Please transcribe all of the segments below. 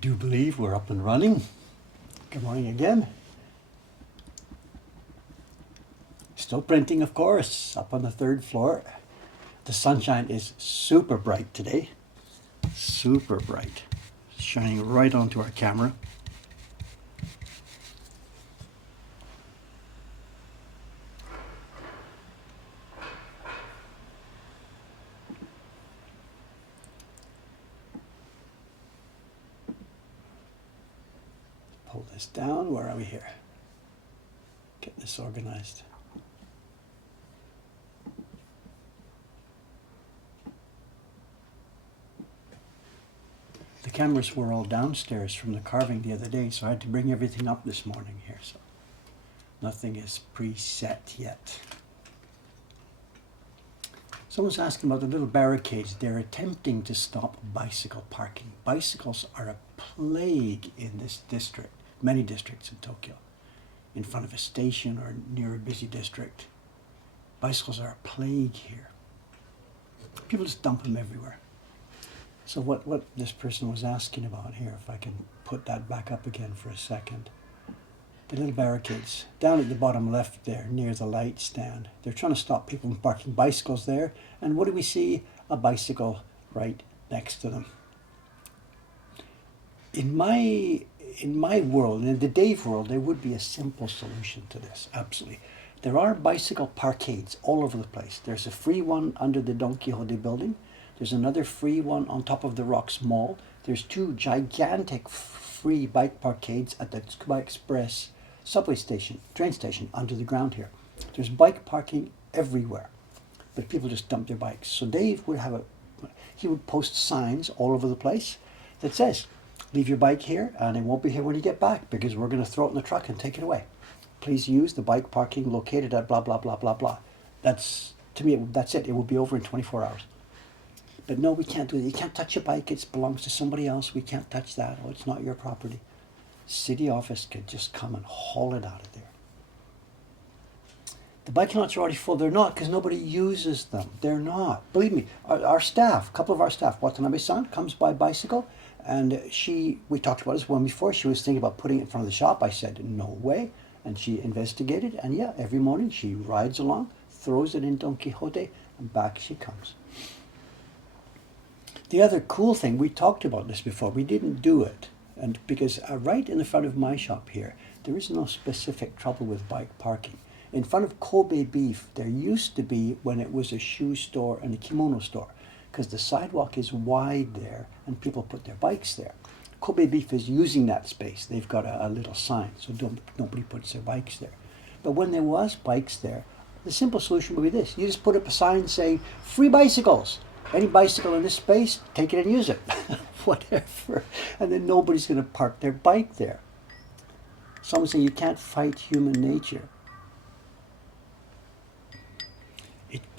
do believe we're up and running. Good morning again. Still printing, of course, up on the 3rd floor. The sunshine is super bright today. Super bright. Shining right onto our camera. Pull this down. Where are we here? Get this organized. The cameras were all downstairs from the carving the other day, so I had to bring everything up this morning here. So nothing is preset yet. Someone's asking about the little barricades. They're attempting to stop bicycle parking. Bicycles are a plague in this district, many districts in Tokyo. In front of a station or near a busy district. Bicycles are a plague here. People just dump them everywhere. So what this person was asking about here, if I can put that back up again for a second. The little barricades down at the bottom left there near the light stand. They're trying to stop people from parking bicycles there. And what do we see? A bicycle right next to them. In my world, in the Dave world, there would be a simple solution to this, absolutely. There are bicycle parkades all over the place. There's a free one under the Don Quixote building. There's another free one on top of the Rocks Mall. There's 2 gigantic free bike parkades at the Tsukuba Express subway station, train station under the ground here. There's bike parking everywhere, but people just dump their bikes. So Dave would he would post signs all over the place that says, leave your bike here and it won't be here when you get back because we're going to throw it in the truck and take it away. Please use the bike parking located at blah, blah, blah, blah, blah. That's, to me, that's it. It will be over in 24 hours. But no, we can't do it. You can't touch a bike. It belongs to somebody else. We can't touch that. Oh, it's not your property. City office could just come and haul it out of there. The bike lots are already full. They're not because nobody uses them. They're not. Believe me, our staff, a couple of our staff, Watanabe-san comes by bicycle, and we talked about this one before. She was thinking about putting it in front of the shop. I said, no way. And she investigated, and yeah, every morning she rides along, throws it in Don Quixote, and back she comes. The other cool thing, we talked about this before, we didn't do it, and because right in the front of my shop here, there is no specific trouble with bike parking. In front of Kobe Beef, there used to be when it was a shoe store and a kimono store, because the sidewalk is wide there and people put their bikes there. Kobe Beef is using that space. They've got a little sign, so nobody puts their bikes there. But when there was bikes there, the simple solution would be this. You just put up a sign saying, free bicycles. Any bicycle in this space, take it and use it. Whatever. And then nobody's going to park their bike there. Someone saying you can't fight human nature.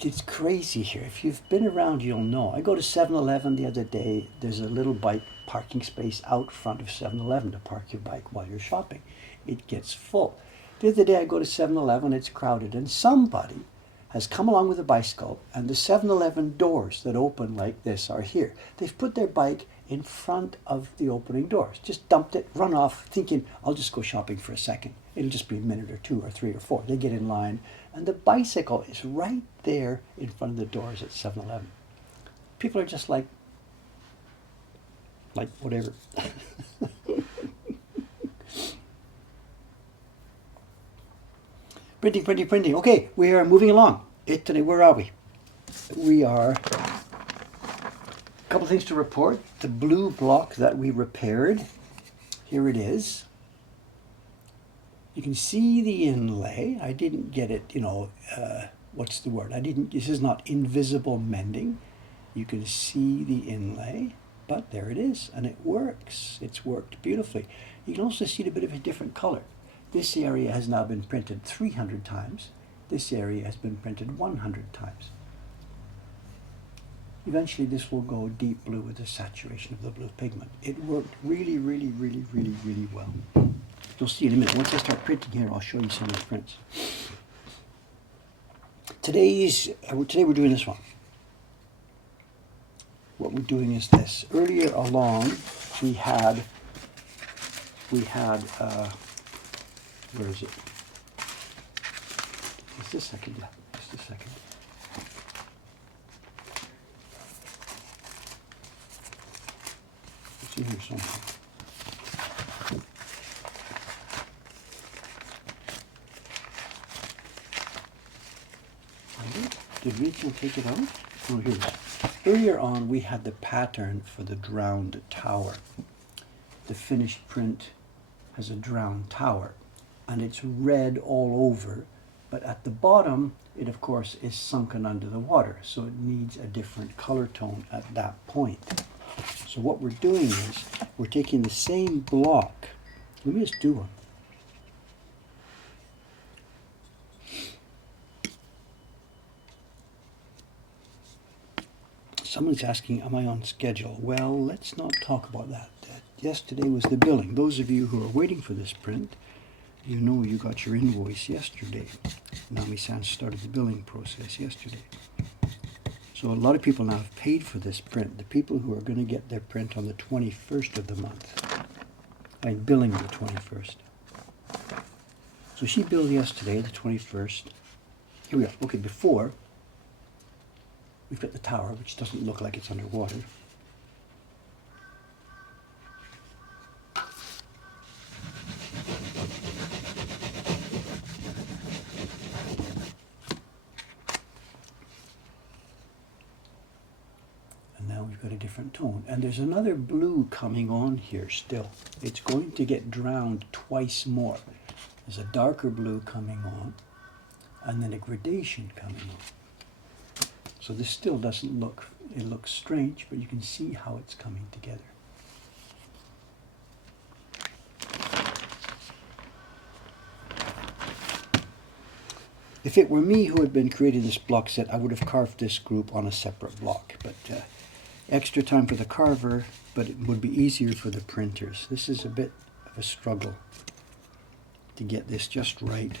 It's crazy here. If you've been around, you'll know. I go to 7-Eleven the other day. There's a little bike parking space out front of 7-Eleven to park your bike while you're shopping. It gets full. The other day I go to 7-Eleven, it's crowded, and somebody has come along with a bicycle, and the 7-Eleven doors that open like this are here. They've put their bike in front of the opening doors. Just dumped it, run off, thinking, I'll just go shopping for a second. It'll just be a minute or 2 or 3 or 4. They get in line, and the bicycle is right there in front of the doors at 7-Eleven. People are just like whatever. Printing. Okay, we are moving along. Today, where are we? We are, a couple things to report. The blue block that we repaired, here it is. You can see the inlay. I didn't get it, what's the word? This is not invisible mending. You can see the inlay, but there it is, and it works. It's worked beautifully. You can also see it a bit of a different color. This area has now been printed 300 times. This area has been printed 100 times. Eventually this will go deep blue with the saturation of the blue pigment. It worked really, really, really, really, really well. You'll see in a minute. Once I start printing here, I'll show you some of the prints. Today we're doing this one. What we're doing is this. Earlier along, we had we had, where is it? Just a second, yeah, just a second. It's in here somewhere. Did Rachel take it out? Oh, here it is. Earlier on, we had the pattern for the drowned tower. The finished print has a drowned tower, and it's red all over, but at the bottom, it of course is sunken under the water, so it needs a different color tone at that point. So what we're doing is, we're taking the same block. Let me just do one. Someone's asking, am I on schedule? Well, let's not talk about that. Yesterday was the billing. Those of you who are waiting for this print, you know you got your invoice yesterday. Nami-san started the billing process yesterday. So a lot of people now have paid for this print. The people who are going to get their print on the 21st of the month. I'm billing the 21st. So she billed yesterday, the 21st. Here we are. Okay, before, we've got the tower, which doesn't look like it's underwater. And now we've got a different tone. And there's another blue coming on here still. It's going to get drowned twice more. There's a darker blue coming on, and then a gradation coming on. So this still doesn't look, it looks strange, but you can see how it's coming together. If it were me who had been creating this block set, I would have carved this group on a separate block. But extra time for the carver, but it would be easier for the printers. This is a bit of a struggle to get this just right.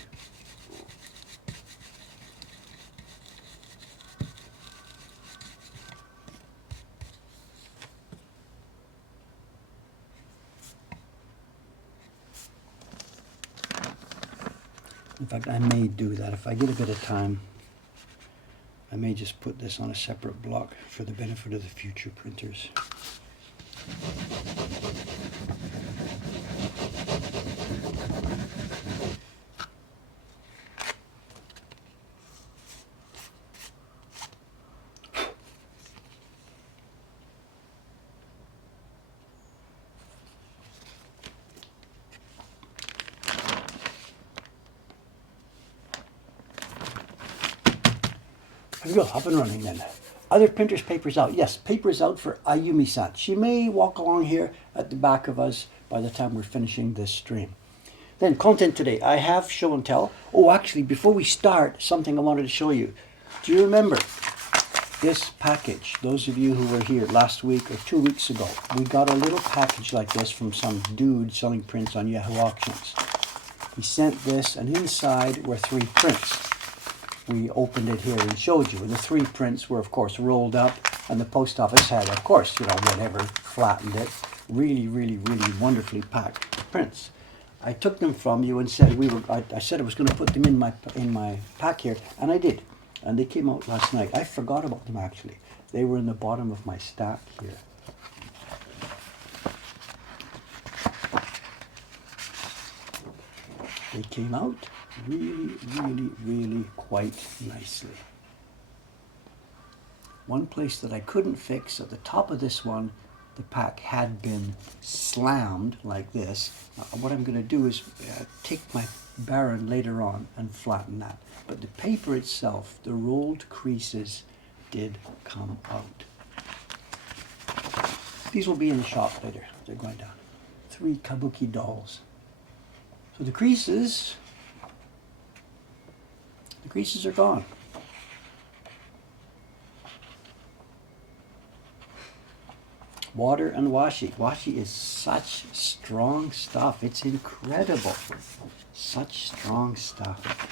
In fact, I may do that. If I get a bit of time, I may just put this on a separate block for the benefit of the future printers. There we go, up and running then. Other printers' papers out. Yes, papers out for Ayumi-san. She may walk along here at the back of us by the time we're finishing this stream. Then content today. I have show and tell. Oh, actually, before we start, something I wanted to show you. Do you remember this package? Those of you who were here last week or 2 weeks ago, we got a little package like this from some dude selling prints on Yahoo Auctions. He sent this, and inside were 3 prints. We opened it here and showed you. And the 3 prints were, of course, rolled up, and the post office had, of course, you know, whatever, flattened it. Really, really, really wonderfully packed prints. I took them from you and said I said I was going to put them in my pack here, and I did. And they came out last night. I forgot about them actually. They were in the bottom of my stack here. They came out really, really, really quite nicely. One place that I couldn't fix, at the top of this one, the pack had been slammed like this. What I'm going to do is take my Baron later on and flatten that. But the paper itself, the rolled creases did come out. These will be in the shop later. They're going down. 3 kabuki dolls. So the creases are gone. Water and washi. Washi is such strong stuff. It's incredible. Such strong stuff.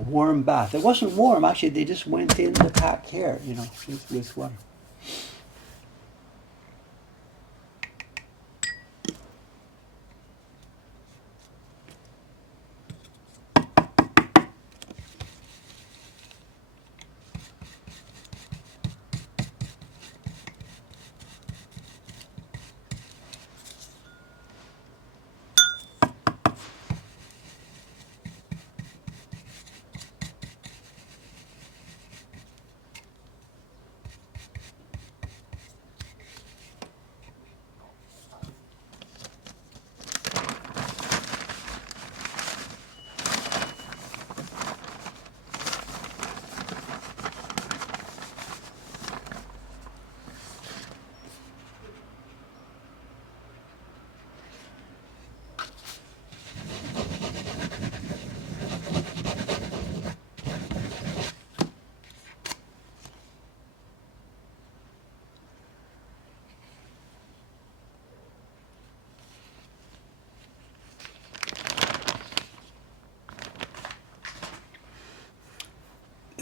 a warm bath. It wasn't warm, actually. They just went in the pack here, you know, with water.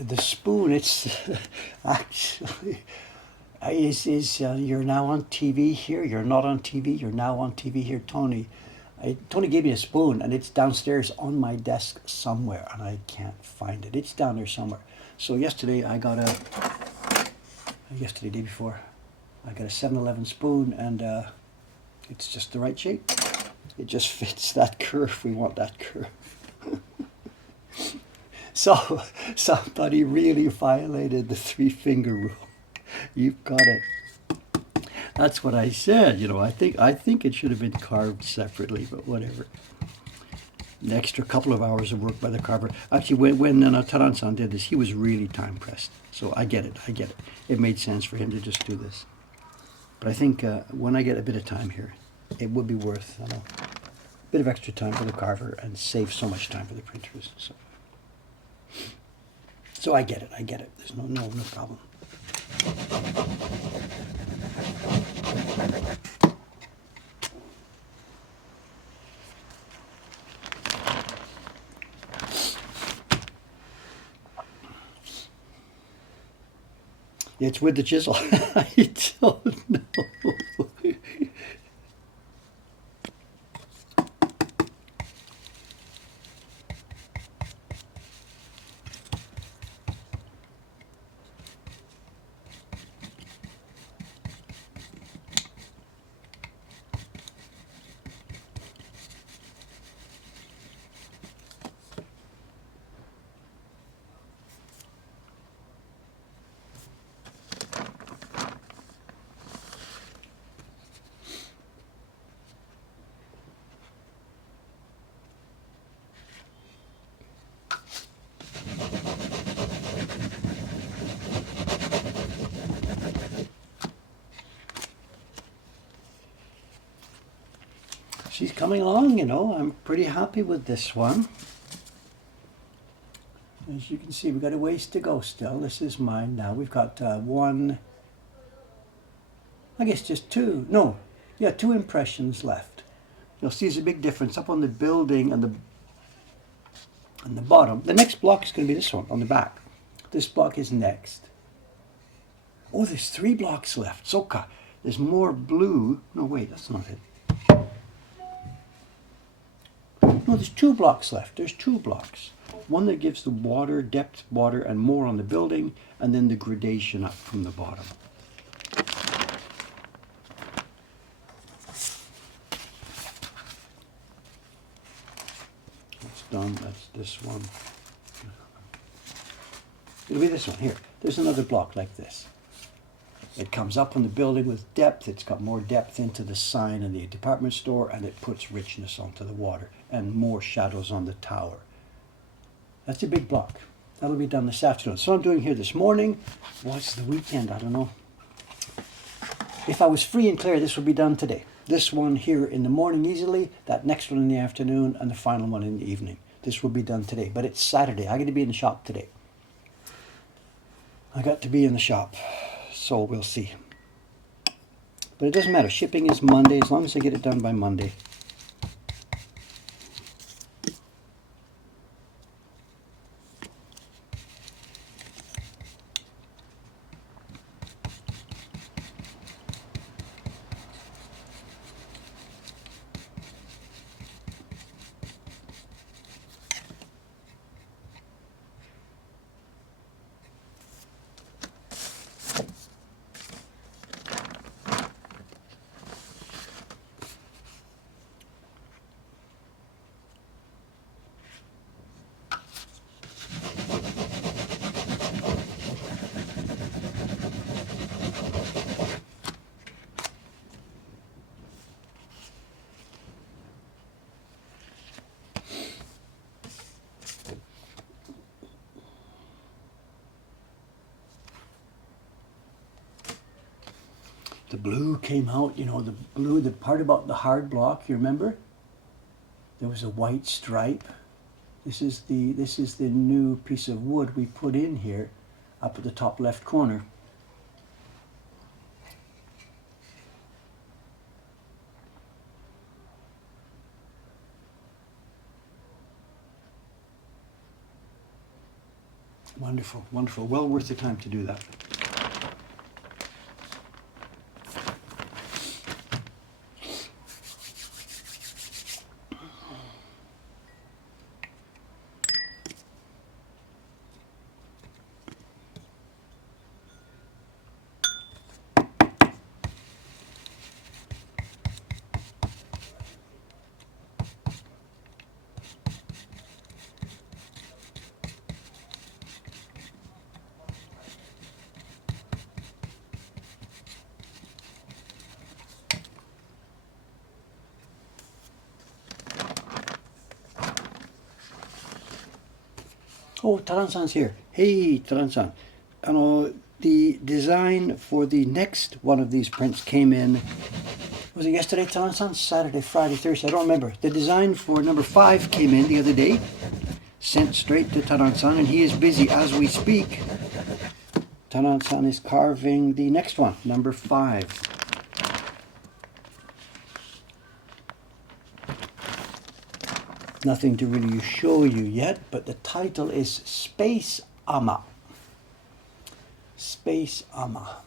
The spoon, it's actually, you're now on TV here, you're not on TV, you're now on TV here, Tony. Tony gave me a spoon and it's downstairs on my desk somewhere and I can't find it. It's down there somewhere. So yesterday, day before, I got a 7-Eleven spoon and it's just the right shape. It just fits that curve. We want that curve. So somebody really violated the 3-finger rule. You've got it. That's what I said. You know, I think it should have been carved separately, but whatever. An extra couple of hours of work by the carver. Actually, when Taran-san did this, he was really time pressed. So I get it. It made sense for him to just do this. But I think when I get a bit of time here, it would be worth, a bit of extra time for the carver and save so much time for the printers. So I get it. There's no problem. It's with the chisel. I don't know. She's coming along, you know. I'm pretty happy with this one. As you can see, we've got a ways to go still. This is mine now. We've got one, I guess just two. No, yeah, 2 impressions left. You'll see there's a big difference up on the building and the bottom. The next block is going to be this one on the back. This block is next. Oh, there's 3 blocks left. Soka. There's more blue. No, wait, that's not it. No, there's 2 blocks left. There's 2 blocks. One that gives the water, depth, water, and more on the building, and then the gradation up from the bottom. That's done. That's this one. It'll be this one here. There's another block like this. It comes up on the building with depth. It's got more depth into the sign in the department store, and it puts richness onto the water and more shadows on the tower. That's a big block. That'll be done this afternoon. So I'm doing here this morning. What's the weekend? I don't know. If I was free and clear, this would be done today. This one here in the morning easily, that next one in the afternoon, and the final one in the evening. This will be done today. But it's Saturday. I got to be in the shop today. I got to be in the shop. So we'll see. But it doesn't matter. Shipping is Monday, as long as I get it done by Monday. The blue came out, you know, the blue, the part about the hard block, you remember? There was a white stripe. This is the new piece of wood we put in here up at the top left corner. Wonderful, wonderful. Well worth the time to do that. Oh, Taran-san's here. Hey, Taran-san. The design for the next one of these prints came in, was it yesterday, Taran-san? Saturday, Friday, Thursday, I don't remember. The design for number 5 came in the other day, sent straight to Taran-san, and he is busy as we speak. Taran-san is carving the next one, number 5. Nothing to really show you yet, but the title is Space Ama. Space Ama.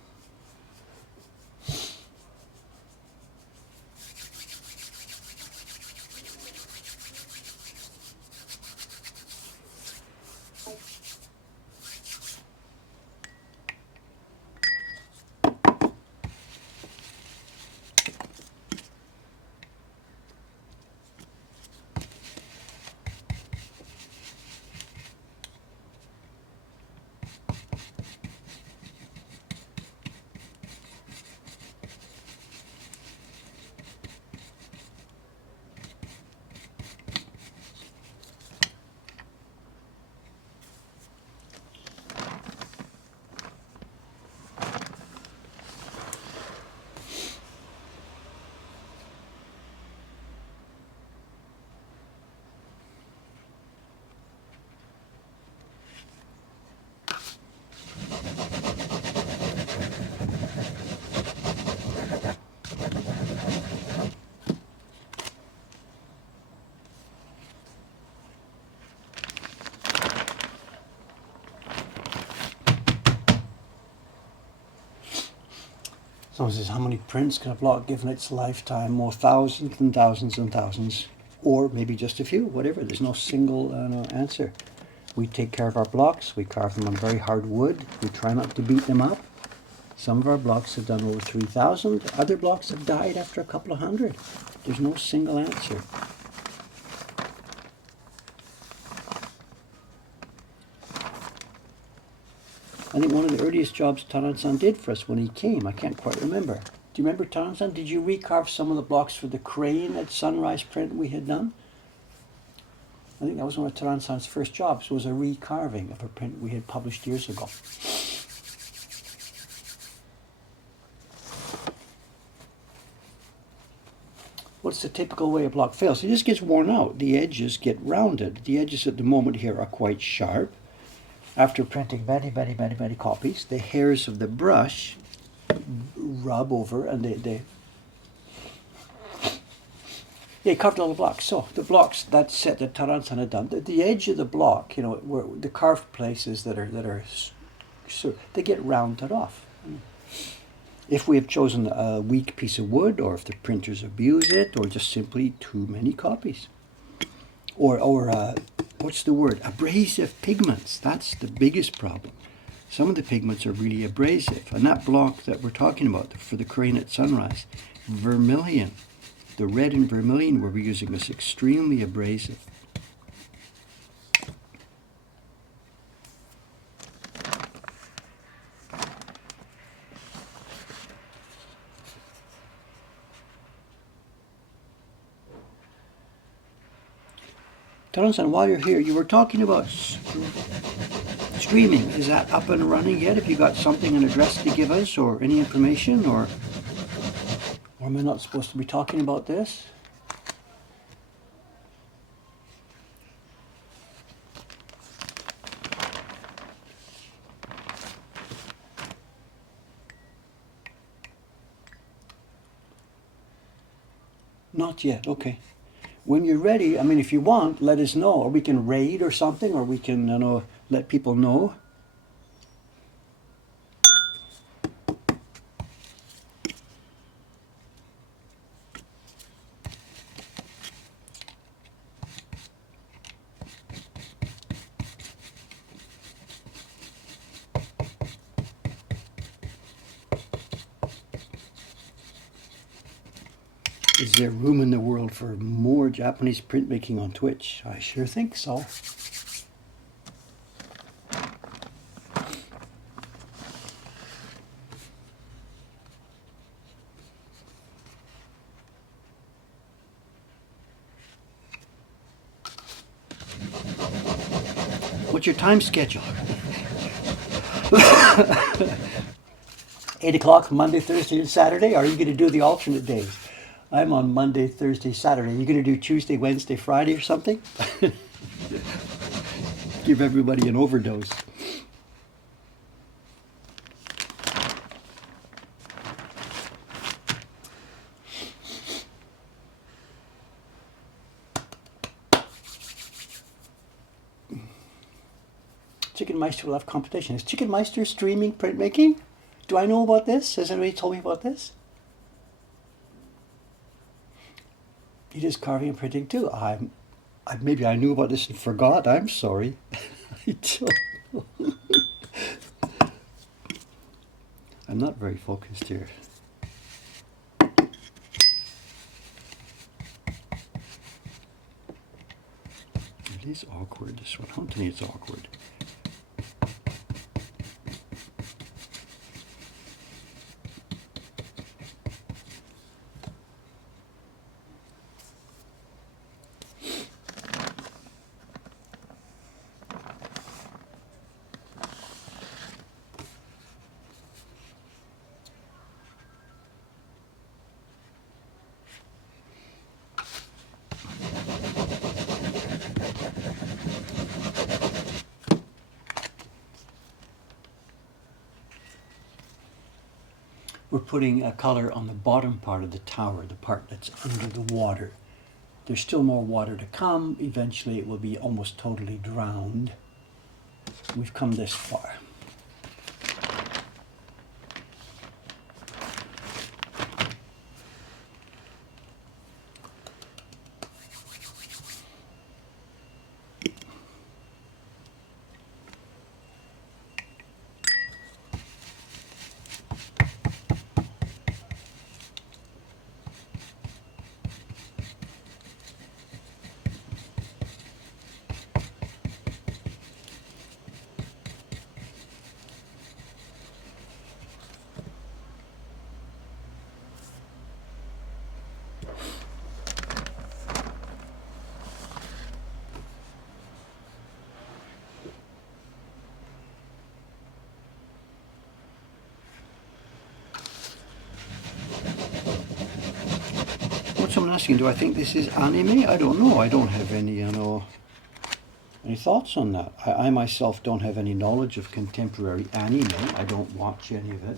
Someone says, how many prints can a block give in its lifetime? More thousands and thousands and thousands, or maybe just a few, whatever. There's no single answer. We take care of our blocks. We carve them on very hard wood. We try not to beat them up. Some of our blocks have done over 3,000. Other blocks have died after a couple of hundred. There's no single answer. I think one of the earliest jobs Taran-san did for us when he came, I can't quite remember. Do you remember, Taran-san? Did you recarve some of the blocks for the crane at Sunrise print we had done? I think that was one of Taran-san's first jobs, was a recarving of a print we had published years ago. What's the typical way a block fails? It just gets worn out. The edges get rounded. The edges at the moment here are quite sharp. After printing many copies, the hairs of the brush rub over and they carved all the blocks. So the blocks, that set that Taran-san had done, the edge of the block, you know, where the carved places that are so they get rounded off. If we have chosen a weak piece of wood, or if the printers abuse it, or just simply too many copies, or what's the word? Abrasive pigments. That's the biggest problem. Some of the pigments are really abrasive. And that block that we're talking about for the crane at Sunrise, vermilion, the red and vermilion we're using was extremely abrasive. Taran-san, while you're here, you were talking about streaming. Is that up and running yet? Have you got something, an address to give us, or any information, or? Or am I not supposed to be talking about this? Not yet, okay. When you're ready, I mean, if you want, let us know, or we can raid or something, or we can, let people know. Is there room in the world for more Japanese printmaking on Twitch? I sure think so. What's your time schedule? 8 o'clock Monday, Thursday, and Saturday? Or are you going to do the alternate days? I'm on Monday, Thursday, Saturday. Are you going to do Tuesday, Wednesday, Friday or something? Give everybody an overdose. Chicken Meister will have competition. Is Chicken Meister streaming printmaking? Do I know about this? Has anybody told me about this? He does carving and printing too. Maybe I knew about this and forgot. I'm sorry. I'm not very focused here. It is awkward, this one. I don't think it's awkward. We're putting a color on the bottom part of the tower, the part that's under the water. There's still more water to come. Eventually it will be almost totally drowned. We've come this far. Someone asking, do I think this is anime? I don't know. I don't have any, any thoughts on that. I myself don't have any knowledge of contemporary anime. I don't watch any of it.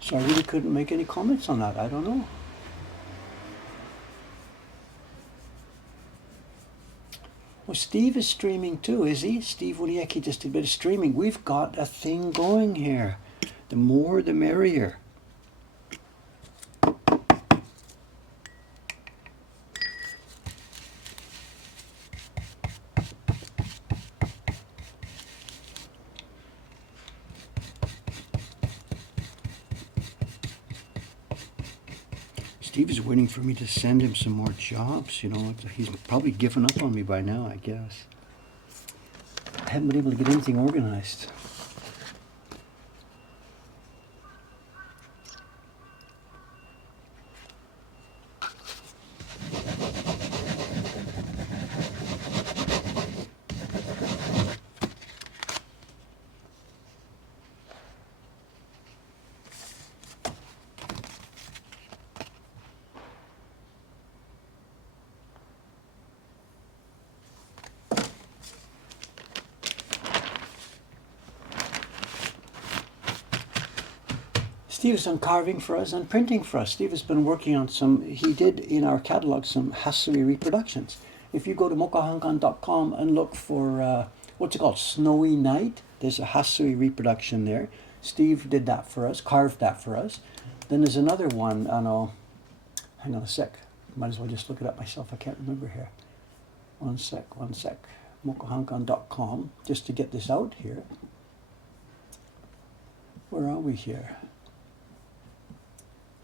So I really couldn't make any comments on that. I don't know. Well, Steve is streaming too, is he? Steve Woniecki just did a bit of streaming. We've got a thing going here. The more, the merrier. Steve is waiting for me to send him some more jobs, He's probably given up on me by now, I guess. I haven't been able to get anything organized. Steve's done carving for us and printing for us. Steve has been working on he did in our catalog some Hasui reproductions. If you go to mokuhankan.com and look for, what's it called, Snowy Night, there's a Hasui reproduction there. Steve did that for us, carved that for us. Then there's another one, I know, hang on a sec. Might as well just look it up myself, I can't remember here. One sec. Mokuhankan.com, just to get this out here. Where are we here?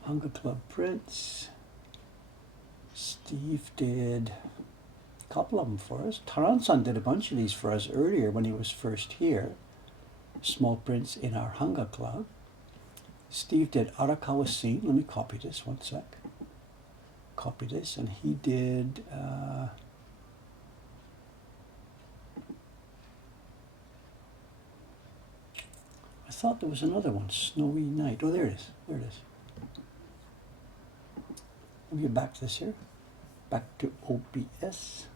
Hunger Club prints. Steve did a couple of them for us. Taransan did a bunch of these for us earlier when he was first here. Small prints in our Hunger Club. Steve did Arakawa scene. Let me copy this, one sec. Copy this, and he did I thought there was another one, Snowy Night. Oh, there it is. There it is. Let me get back to this here. Back to OBS.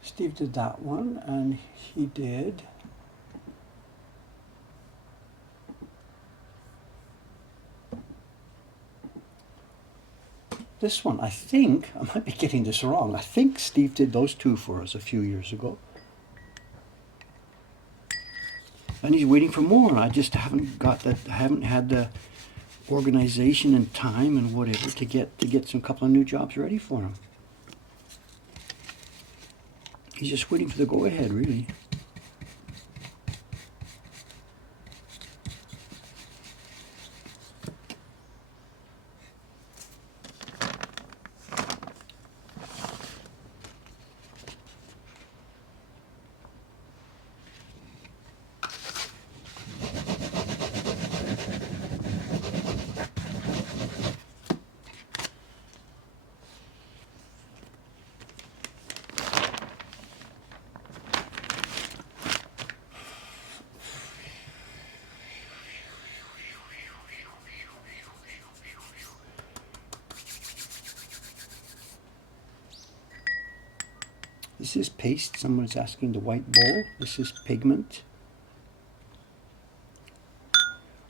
Steve did that one, and he did this one. I think, I might be getting this wrong, I think Steve did those two for us a few years ago. And he's waiting for more, and I just haven't got that, I haven't had the organization and time and whatever to get some couple of new jobs ready for him. He's just waiting for the go-ahead, really. This is paste. Someone's asking the white bowl. This is pigment.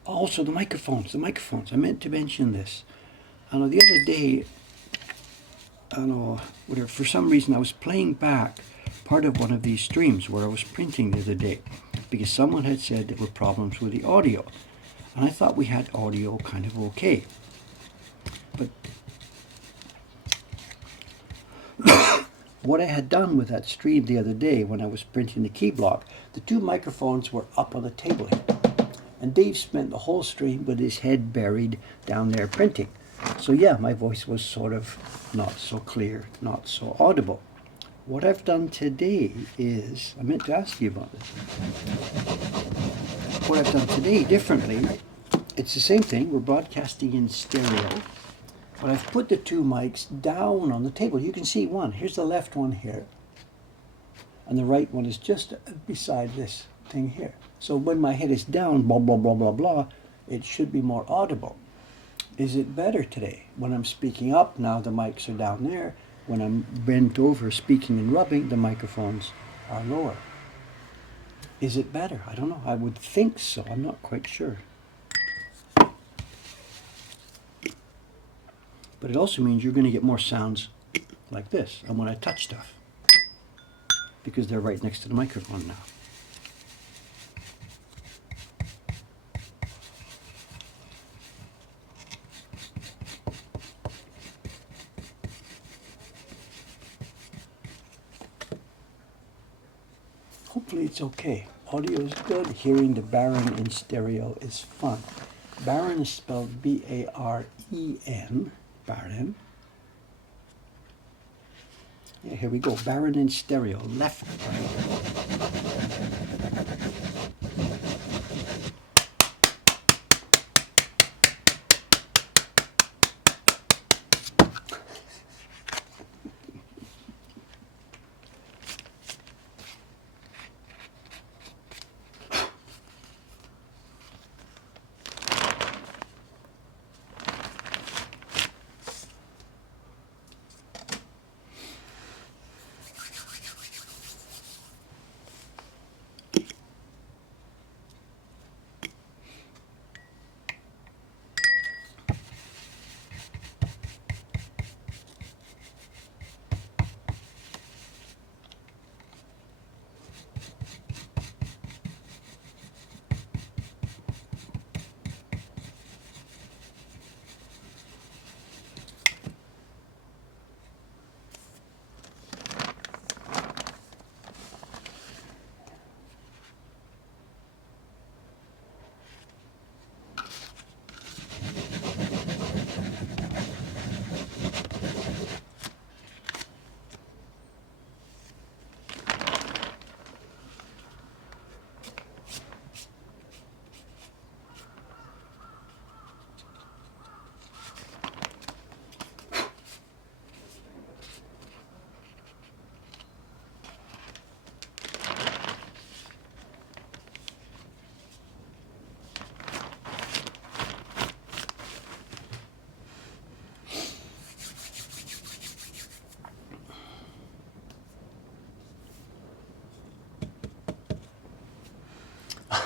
Also the microphones. I meant to mention this. I know the other day, I know, whatever, for some reason I was playing back part of one of these streams where I was printing the other day because someone had said there were problems with the audio. And I thought we had audio kind of okay. But what I had done with that stream the other day when I was printing the key block, the two microphones were up on the table here. And Dave spent the whole stream with his head buried down there printing. So yeah, my voice was sort of not so clear, not so audible. What I've done today is, I meant to ask you about this. What I've done today differently, it's the same thing, we're broadcasting in stereo. But I've put the two mics down on the table. You can see one. Here's the left one here. And the right one is just beside this thing here. So when my head is down, blah, blah, blah, blah, blah, it should be more audible. Is it better today? When I'm speaking up, now the mics are down there. When I'm bent over speaking and rubbing, the microphones are lower. Is it better? I don't know. I would think so. I'm not quite sure. But it also means you're going to get more sounds like this, and when I touch stuff, because they're right next to the microphone now. Hopefully it's okay. Audio is good. Hearing the Baron in stereo is fun. Baron is spelled B-A-R-E-N. Baron. Yeah, here we go. Baron in stereo. Left, right.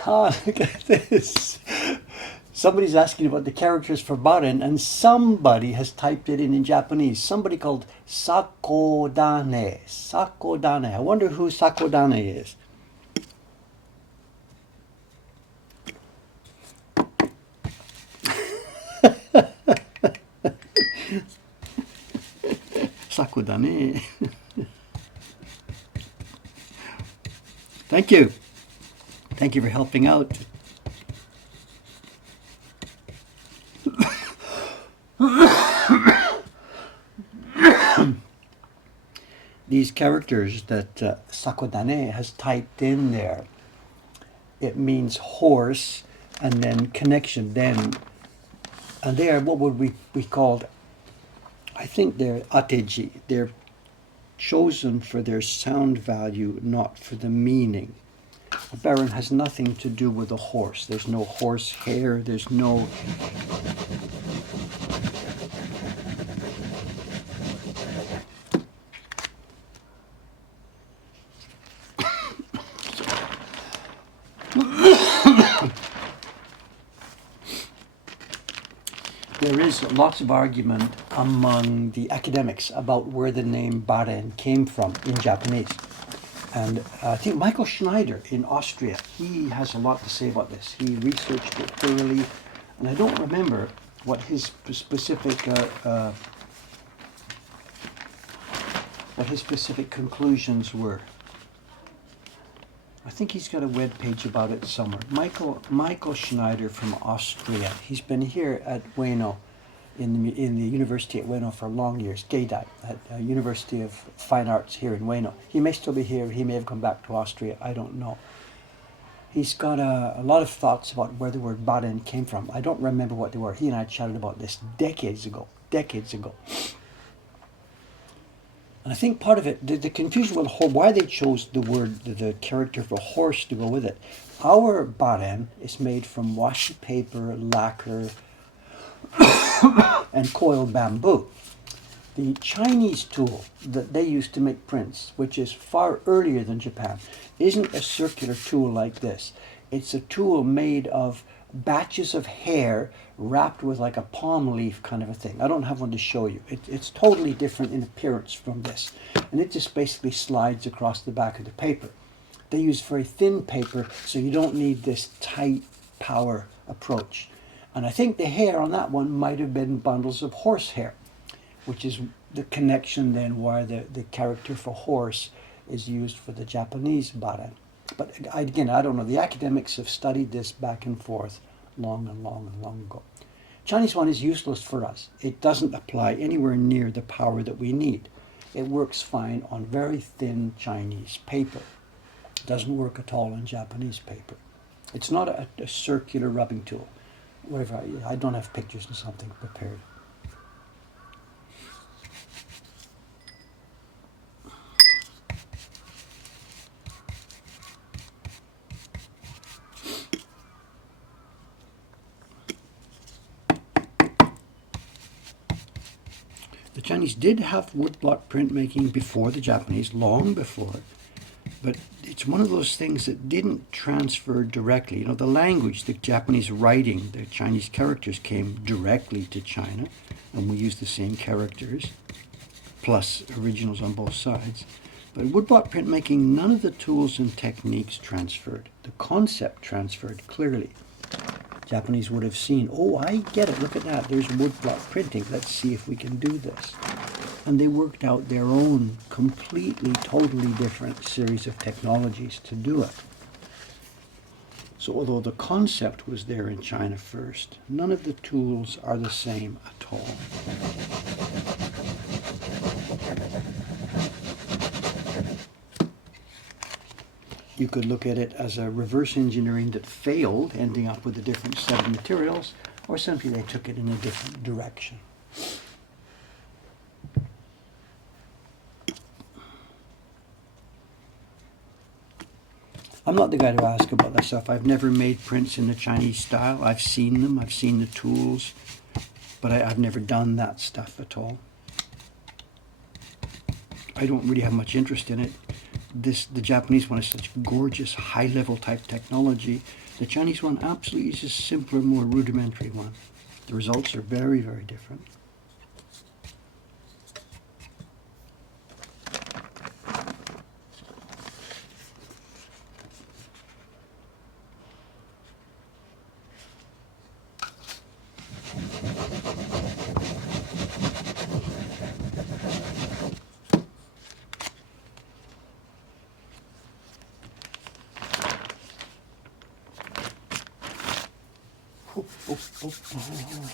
Ah, look at this. Somebody's asking about the characters for Baren, and somebody has typed it in Japanese. Somebody called Sakodane. Sakodane. I wonder who Sakodane is. Sakodane. Thank you. Thank you for helping out. These characters that Sakodane has typed in there, it means horse and then connection then. And they are what would we called, I think they're ateji. They're chosen for their sound value, not for the meaning. A baron has nothing to do with a horse. There's no horse hair, there's no... There is lots of argument among the academics about where the name Baren came from in Japanese. And I think Michael Schneider in Austria, he has a lot to say about this. He researched it thoroughly, and I don't remember what his specific conclusions were. I think he's got a web page about it somewhere. Michael Schneider from Austria. He's been here at Ueno, in the University at Ueno for long years, Geidai, at University of Fine Arts here in Ueno. He may still be here, he may have come back to Austria, I don't know. He's got a lot of thoughts about where the word Baren came from. I don't remember what they were. He and I chatted about this decades ago. And I think part of it, the confusion with why they chose the word, the character for horse to go with it. Our baren is made from washi paper, lacquer, and coiled bamboo. The Chinese tool that they use to make prints, which is far earlier than Japan, isn't a circular tool like this. It's a tool made of batches of hair wrapped with like a palm leaf kind of a thing. I don't have one to show you. It's totally different in appearance from this. And it just basically slides across the back of the paper. They use very thin paper, so you don't need this tight power approach. And I think the hair on that one might have been bundles of horsehair, which is the connection then why the character for horse is used for the Japanese baren. But again, I don't know. The academics have studied this back and forth long ago. Chinese one is useless for us. It doesn't apply anywhere near the power that we need. It works fine on very thin Chinese paper. It doesn't work at all on Japanese paper. It's not a circular rubbing tool. Whatever, I don't have pictures and something prepared. The Chinese did have woodblock printmaking before the Japanese, long before, but it's one of those things that didn't transfer directly. You know, the language, the Japanese writing, the Chinese characters came directly to China, and we use the same characters, plus originals on both sides. But woodblock printmaking, none of the tools and techniques transferred. The concept transferred clearly. Japanese would have seen, oh, I get it, look at that, there's woodblock printing, let's see if we can do this. And they worked out their own completely, totally different series of technologies to do it. So although the concept was there in China first, none of the tools are the same at all. You could look at it as a reverse engineering that failed, ending up with a different set of materials, or simply they took it in a different direction. I'm not the guy to ask about that stuff. I've never made prints in the Chinese style. I've seen them, I've seen the tools, but I've never done that stuff at all. I don't really have much interest in it. the Japanese one is such gorgeous high-level type technology. The Chinese one absolutely is a simpler, more rudimentary one. The results are very, very different. Oh, oh, oh, oh.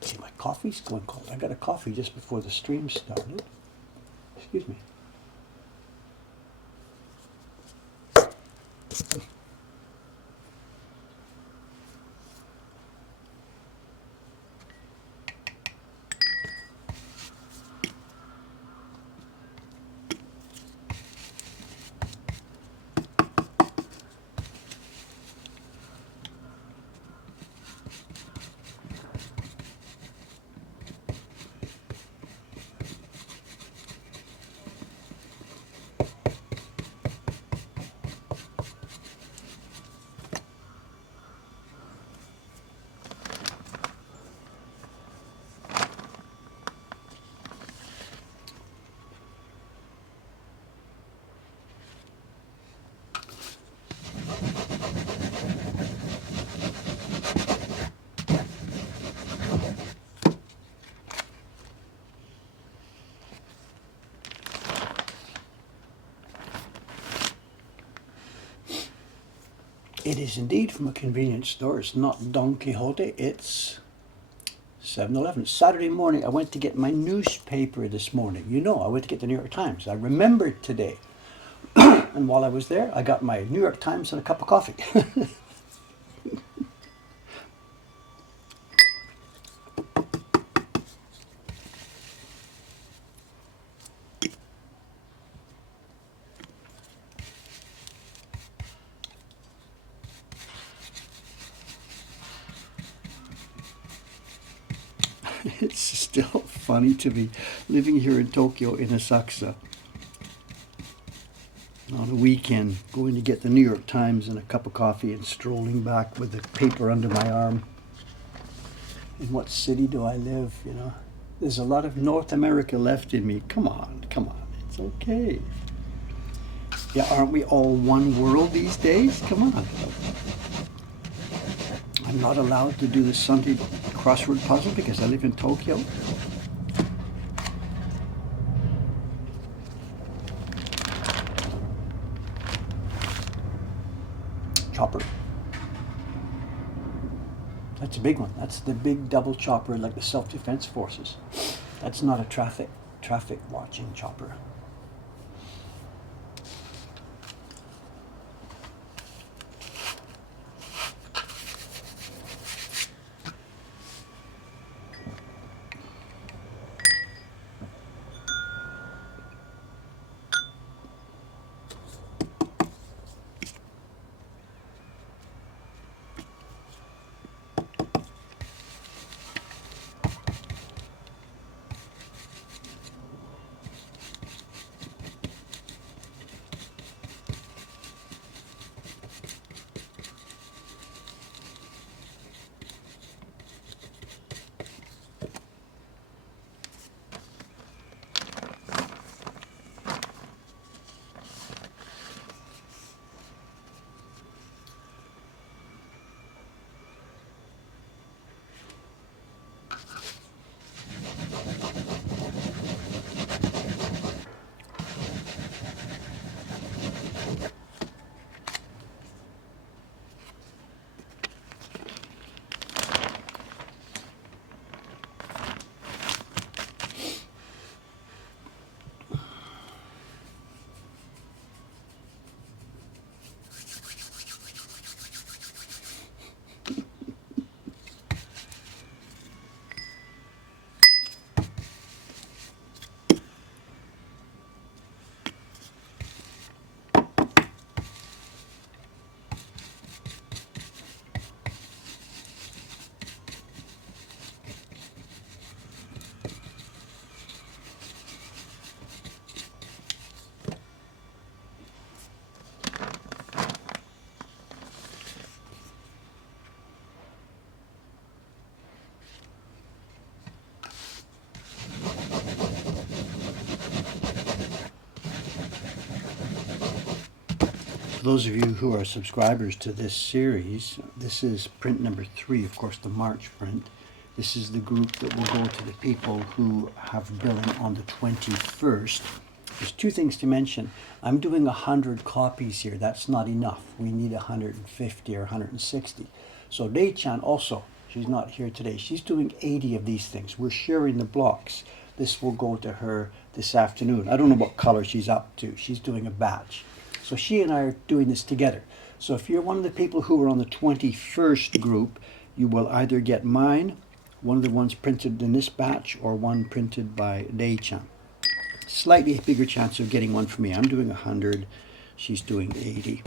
See, my coffee's going cold. I got a coffee just before the stream started. Excuse me. It is indeed from a convenience store. It's not Don Quixote, it's 7-Eleven. Saturday morning, I went to get my newspaper this morning. You know, I went to get the New York Times. I remembered today. And while I was there, I got my New York Times and a cup of coffee. It's still funny to me living here in Tokyo in Asakusa on a weekend, going to get the New York Times and a cup of coffee and strolling back with the paper under my arm. In what city do I live, you know? There's a lot of North America left in me. Come on, come on, it's okay. Yeah, aren't we all one world these days? Come on. I'm not allowed to do the Sunday crossword puzzle because I live in Tokyo. Chopper. That's a big one. That's the big double chopper like the self-defense forces. That's not a traffic watching chopper. For those of you who are subscribers to this series, this is print number 3, of course, the March print. This is the group that will go to the people who have billing on the 21st. There's 2 things to mention. I'm doing 100 copies here. That's not enough. We need 150 or 160. So Dei-chan also, she's not here today. She's doing 80 of these things. We're sharing the blocks. This will go to her this afternoon. I don't know what color she's up to. She's doing a batch. So she and I are doing this together. So if you're one of the people who are on the 21st group, you will either get mine, one of the ones printed in this batch, or one printed by Dei-chan. Slightly bigger chance of getting one from me. I'm doing 100, she's doing 80.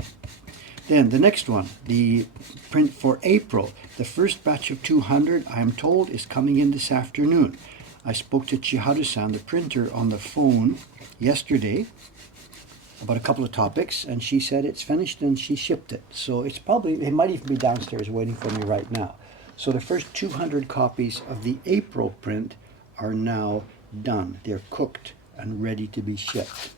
Then the next one, the print for April. The first batch of 200, I am told, is coming in this afternoon. I spoke to Chiharu-san, the printer, on the phone yesterday about a couple of topics, and she said it's finished and she shipped it. So it's probably, it might even be downstairs waiting for me right now. So the first 200 copies of the April print are now done. They're cooked and ready to be shipped.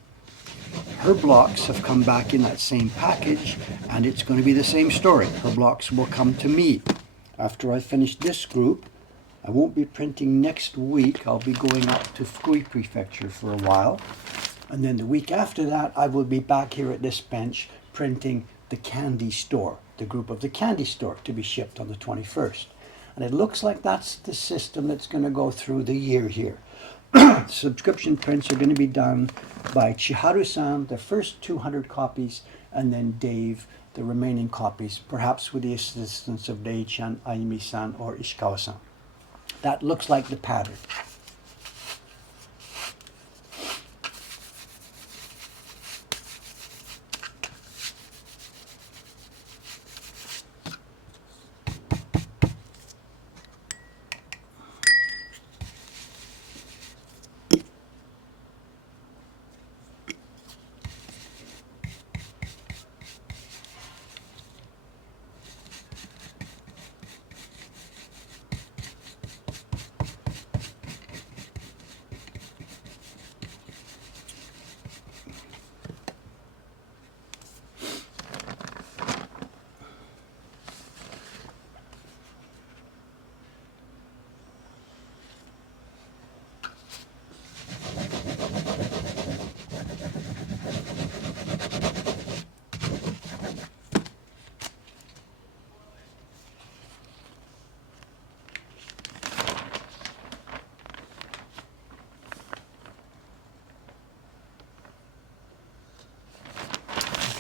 Her blocks have come back in that same package, and it's going to be the same story. Her blocks will come to me. After I finish this group, I won't be printing next week. I'll be going up to Fukui Prefecture for a while. And then the week after that, I will be back here at this bench printing the candy store, the group of the candy store, to be shipped on the 21st. And it looks like that's the system that's going to go through the year here. Subscription prints are going to be done by Chiharu-san, the first 200 copies, and then Dave, the remaining copies, perhaps with the assistance of Dei-chan, Ayumi-san, or Ishikawa-san. That looks like the pattern.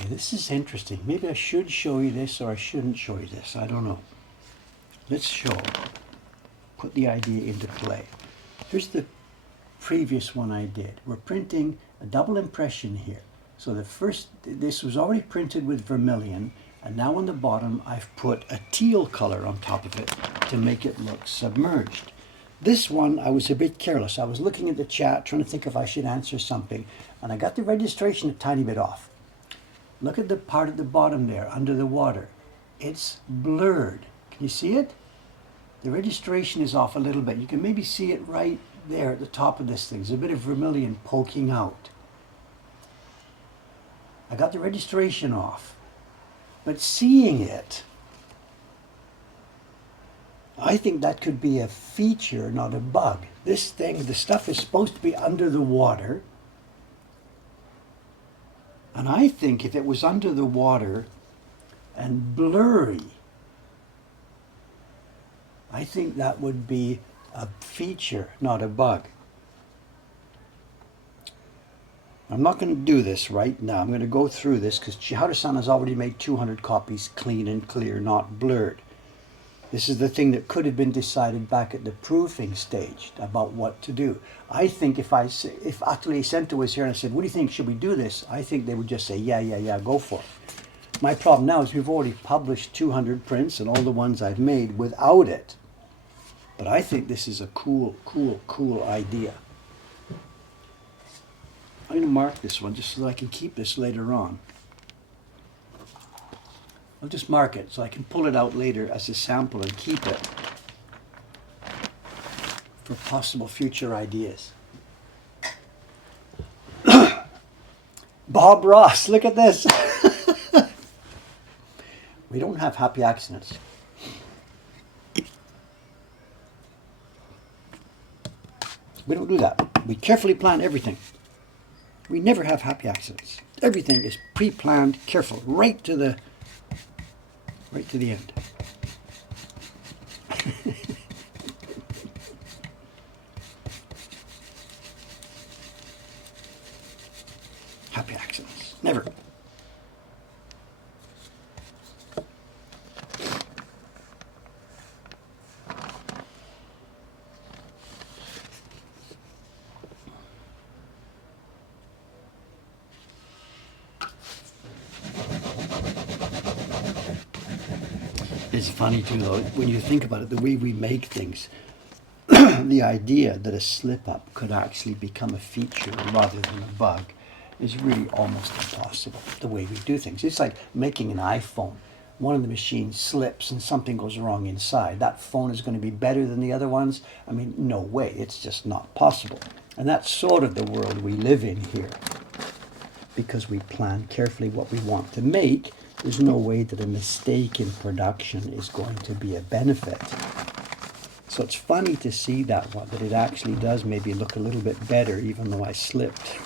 This is interesting. Maybe I should show you this or I shouldn't show you this. I don't know. Let's show. Put the idea into play. Here's the previous one I did. We're printing a double impression here. So the first, this was already printed with vermilion, and now on the bottom I've put a teal color on top of it to make it look submerged. This one, I was a bit careless. I was looking at the chat, trying to think if I should answer something, and I got the registration a tiny bit off. Look at the part at the bottom there, under the water. It's blurred. Can you see it? The registration is off a little bit. You can maybe see it right there at the top of this thing. There's a bit of vermilion poking out. I got the registration off. But seeing it, I think that could be a feature, not a bug. This thing, the stuff is supposed to be under the water. And I think if it was under the water and blurry, I think that would be a feature, not a bug. I'm not going to do this right now. I'm going to go through this because Chiharu-san has already made 200 copies clean and clear, not blurred. This is the thing that could have been decided back at the proofing stage about what to do. I think if Atelier Center was here and I said, what do you think, should we do this? I think they would just say, yeah, go for it. My problem now is we've already published 200 prints and all the ones I've made without it. But I think this is a cool idea. I'm going to mark this one just so that I can keep this later on. I'll just mark it so I can pull it out later as a sample and keep it for possible future ideas. Bob Ross, look at this. don't have happy accidents. We don't do that. We carefully plan everything. We never have happy accidents. Everything is pre-planned, careful, right to the end. Happy accidents. Never. It's funny too, though, when you think about it, the way we make things, the idea that a slip-up could actually become a feature rather than a bug is really almost impossible, the way we do things. It's like making an iPhone. One of the machines slips and something goes wrong inside. That phone is going to be better than the other ones? I mean, no way. It's just not possible. And that's sort of the world we live in here. Because we plan carefully what we want to make, there's no way that a mistake in production is going to be a benefit. So it's funny to see that one, that it actually does maybe look a little bit better even though I slipped.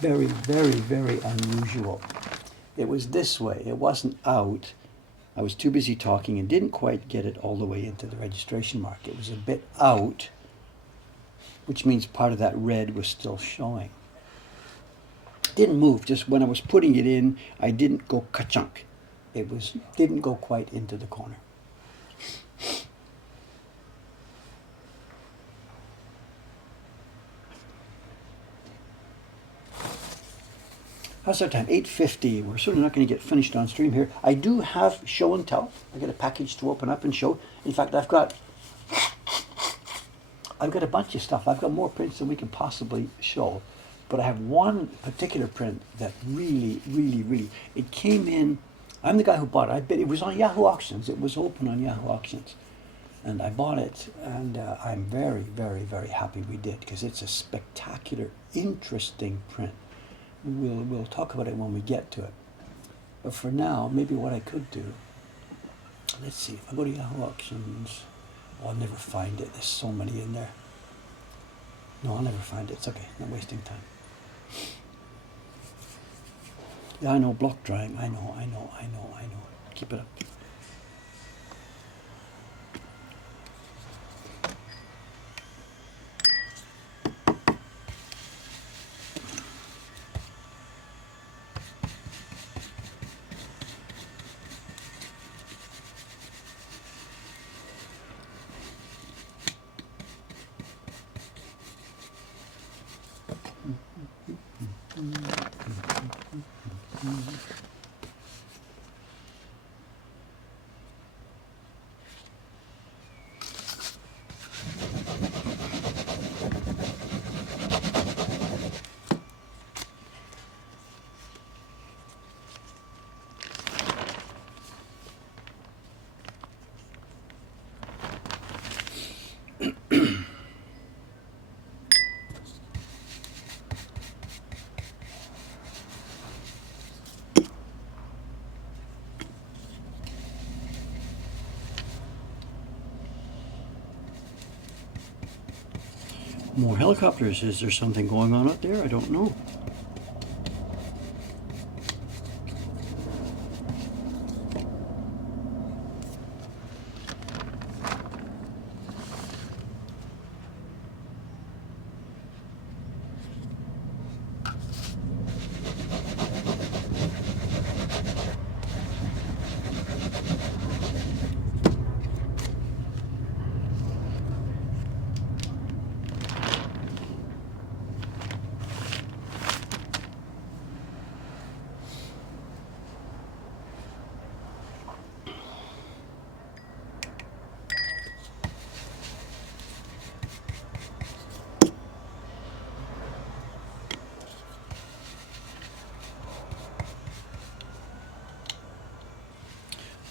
Very, very, very unusual. It was this way. It wasn't out. I was too busy talking and didn't quite get it all the way into the registration mark. It was a bit out, which means part of that red was still showing. Didn't move, just when I was putting it in, I didn't go ka-chunk. It didn't go quite into the corner. How's our time? 8:50. We're certainly not going to get finished on stream here. I do have show and tell. I got a package to open up and show. In fact, I've got a bunch of stuff. I've got more prints than we can possibly show. But I have one particular print that really, really, really, it came in. I'm the guy who bought it. I bet it was on Yahoo Auctions. It was open on Yahoo Auctions. And I bought it, and I'm very, very, very happy we did, because it's a spectacular, interesting print. We'll talk about it when we get to it. But for now, maybe what I could do, let's see, if I go to Yahoo Auctions, I'll never find it. There's so many in there. No, I'll never find it. It's okay, not wasting time. Yeah, I know, block drying. I know. Keep it up. More helicopters. Is there something going on out there? I don't know.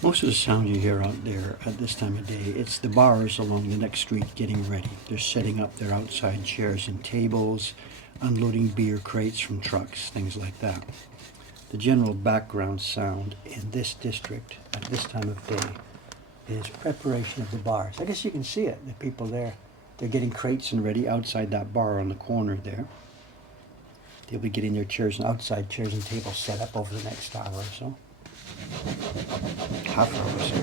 Most of the sound you hear out there at this time of day, it's the bars along the next street getting ready. They're setting up their outside chairs and tables, unloading beer crates from trucks, things like that. the general background sound in this district at this time of day is preparation of the bars. I guess you can see it, the people there, they're getting crates and ready outside that bar on the corner there. They'll be getting their chairs and outside chairs and tables set up over the next hour or so. Half hour or so.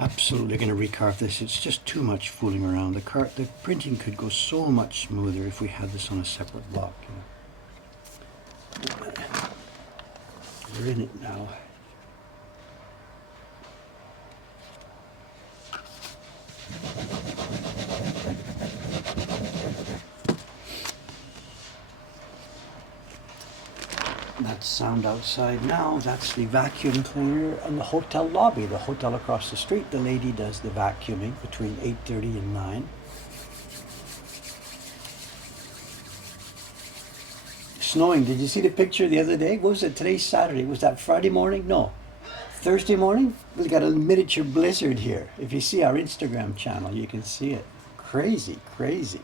Absolutely going to recarve this. It's just too much fooling around. The printing could go so much smoother if we had this on a separate block. You know. We're in it now. That sound outside now, that's the vacuum cleaner in the hotel lobby. The hotel across the street, the lady does the vacuuming between 8:30 and 9. Snowing. Did you see the picture the other day? What was it? Today's Saturday. Was that Friday morning? No. Thursday morning? We got a miniature blizzard here. If you see our Instagram channel, you can see it. Crazy, crazy.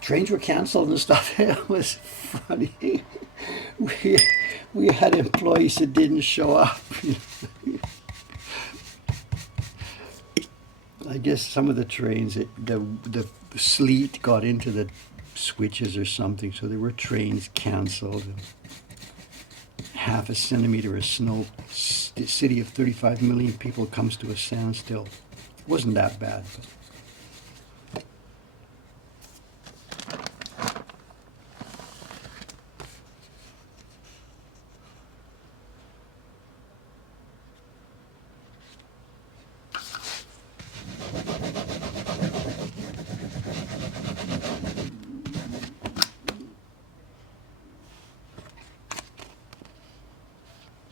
Trains were canceled and stuff. It was funny. We had employees that didn't show up. I guess some of the trains, the sleet got into the switches or something, so there were trains canceled. And half a centimeter of snow. The city of 35 million people comes to a standstill. It wasn't that bad. But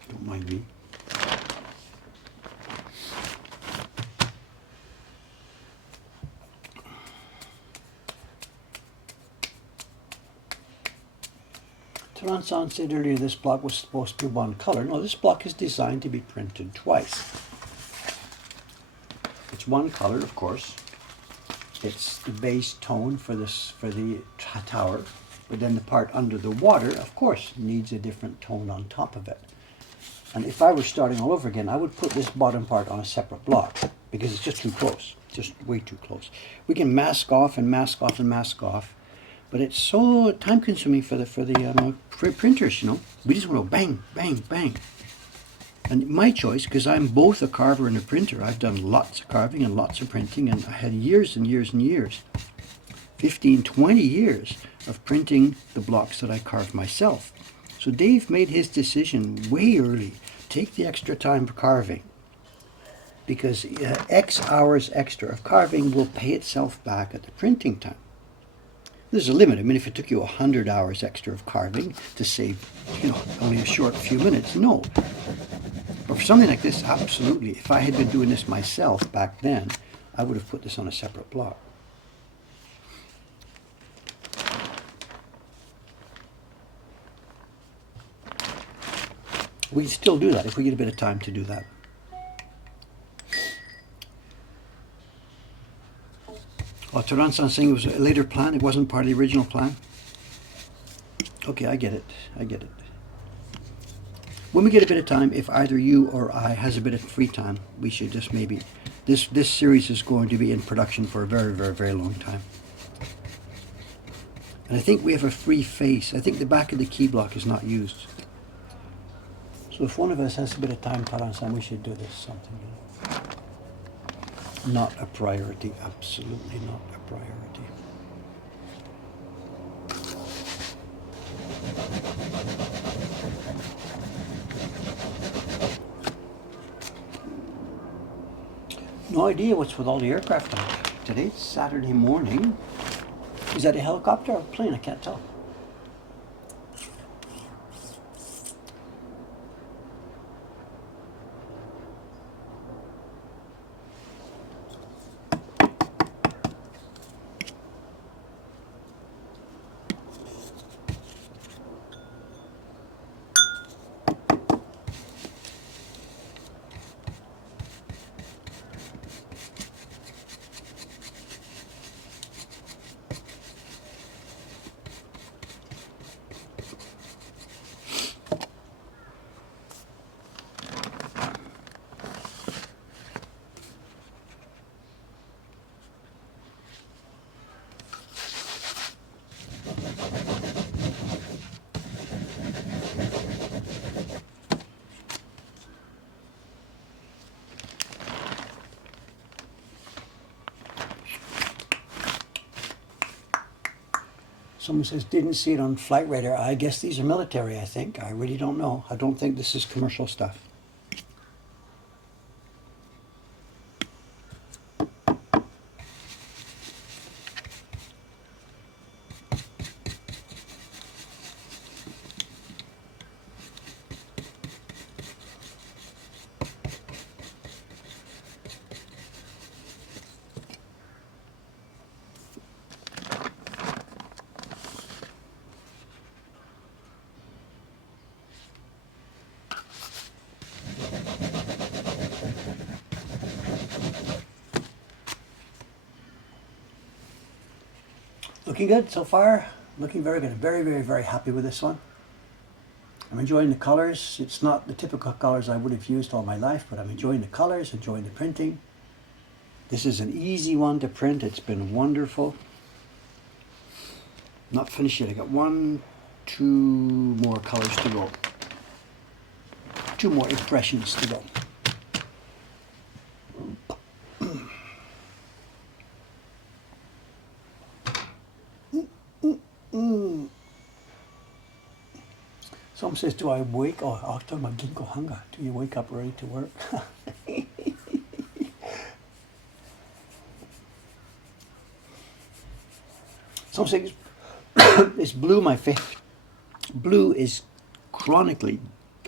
don't mind me. Taran-san said earlier this block was supposed to be one color. No, this block is designed to be printed twice. It's one color, of course. It's the base tone for the tower, but then the part under the water, of course, needs a different tone on top of it. And if I were starting all over again, I would put this bottom part on a separate block because it's just too close, just way too close. We can mask off and mask off and mask off, but it's so time consuming for printers, you know. We just want to bang, bang, bang. And my choice, because I'm both a carver and a printer, I've done lots of carving and lots of printing, and I had years and years and years, 15, 20 years of printing the blocks that I carved myself. So Dave made his decision way early. Take the extra time for carving, because X hours extra of carving will pay itself back at the printing time. There's a limit. I mean, if it took you 100 hours extra of carving to save, you know, only a short few minutes, no. But for something like this, absolutely. If I had been doing this myself back then, I would have put this on a separate block. We still do that if we get a bit of time to do that. Oh, Taran-san saying it was a later plan, it wasn't part of the original plan. Okay, I get it. I get it. When we get a bit of time, if either you or I has a bit of free time, we should just maybe... This series is going to be in production for a very, very, very long time. And I think we have a free face. I think the back of the key block is not used. So if one of us has a bit of time, Taran-san, we should do this something. Not a priority, absolutely not a priority. No idea what's with all the aircraft on today. It's Saturday morning. Is that a helicopter or a plane? I can't tell. Someone says, didn't see it on Flight Radar. I guess these are military, I think. I really don't know. I don't think this is commercial stuff. Looking good so far. Looking very good. Very, very, very happy with this one. I'm enjoying the colors. It's not the typical colors I would have used all my life, but I'm enjoying the colors, enjoying the printing. This is an easy one to print. It's been wonderful. Not finished yet. I got 2 more colors to go. 2 more impressions to go. Someone says, do I wake? Oh, I'm talking about ginkgo hanga. Do you wake up ready to work? Someone says, is blue my favorite? Blue is chronically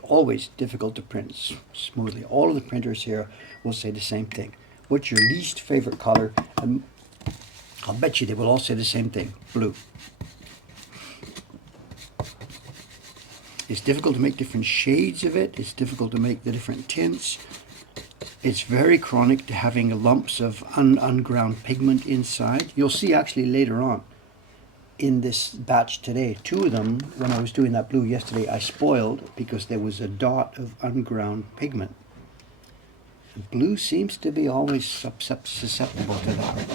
always difficult to print smoothly. All of the printers here will say the same thing. What's your least favorite color? And I'll bet you they will all say the same thing, blue. It's difficult to make different shades of it. It's difficult to make the different tints. It's very chronic to having lumps of unground pigment inside. You'll see actually later on in this batch today, 2 of them, when I was doing that blue yesterday, I spoiled because there was a dot of unground pigment. And blue seems to be always susceptible to that.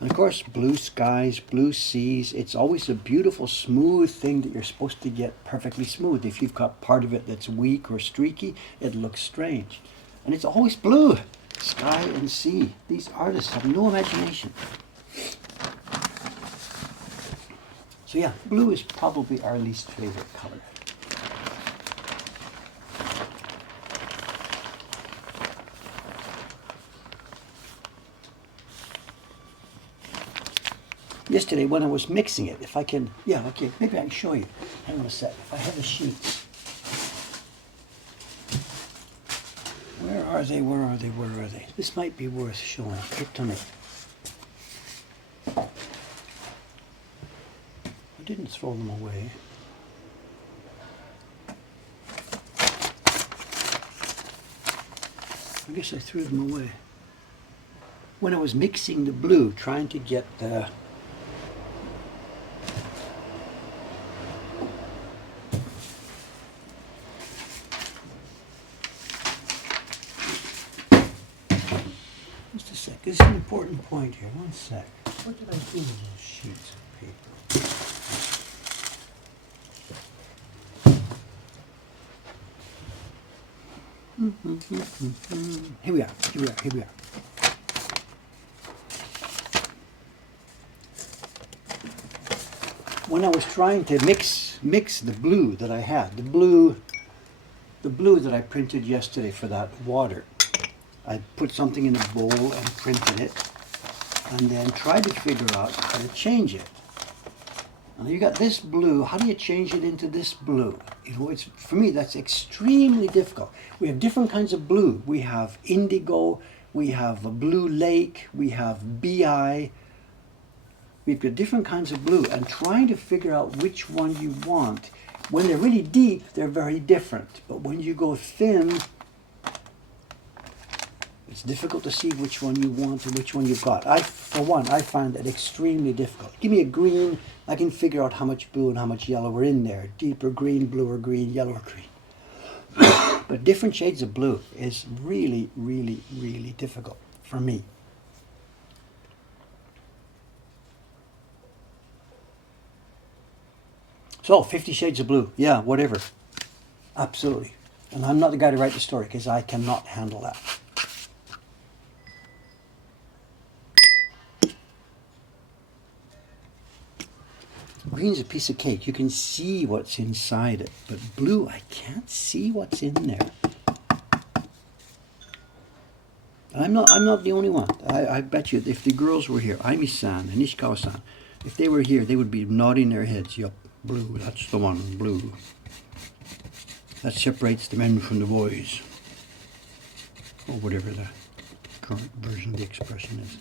And of course, blue skies, blue seas, it's always a beautiful, smooth thing that you're supposed to get perfectly smooth. If you've got part of it that's weak or streaky, it looks strange. And it's always blue, sky and sea. These artists have no imagination. So yeah, blue is probably our least favorite color. Yesterday when I was mixing it, if I can, yeah, okay, maybe I can show you. Hang on a sec. If I have the sheets. Where are they? Where are they? Where are they? This might be worth showing. Kryptonite. I didn't throw them away. I guess I threw them away. When I was mixing the blue, trying to get the This is an important point here. One sec. What did I do with those sheets of paper? Here we are. Here we are. Here we are. when I was trying to mix the blue that I had, the blue that I printed yesterday for that water, I put something in a bowl and printed it, and then tried to figure out how to change it. Now you got this blue, how do you change it into this blue? You know, it's, for me, that's extremely difficult. We have different kinds of blue. We have indigo, we have a blue lake, we have BI. We've got different kinds of blue, and trying to figure out which one you want. When they're really deep, they're very different. But when you go thin, it's difficult to see which one you want and which one you've got. For one, I find that extremely difficult. Give me a green, I can figure out how much blue and how much yellow are in there. Deeper green, bluer green, yellower green. But different shades of blue is really, really, really difficult for me. So, 50 Shades of Blue, yeah, whatever. Absolutely. And I'm not the guy to write the story because I cannot handle that. Green's a piece of cake. You can see what's inside it. But blue, I can't see what's in there. I'm not the only one. I bet you if the girls were here, Aimi-san and Ishikawa-san, if they were here, they would be nodding their heads. Yup, blue, that's the one, blue. That separates the men from the boys. Or whatever the current version of the expression is.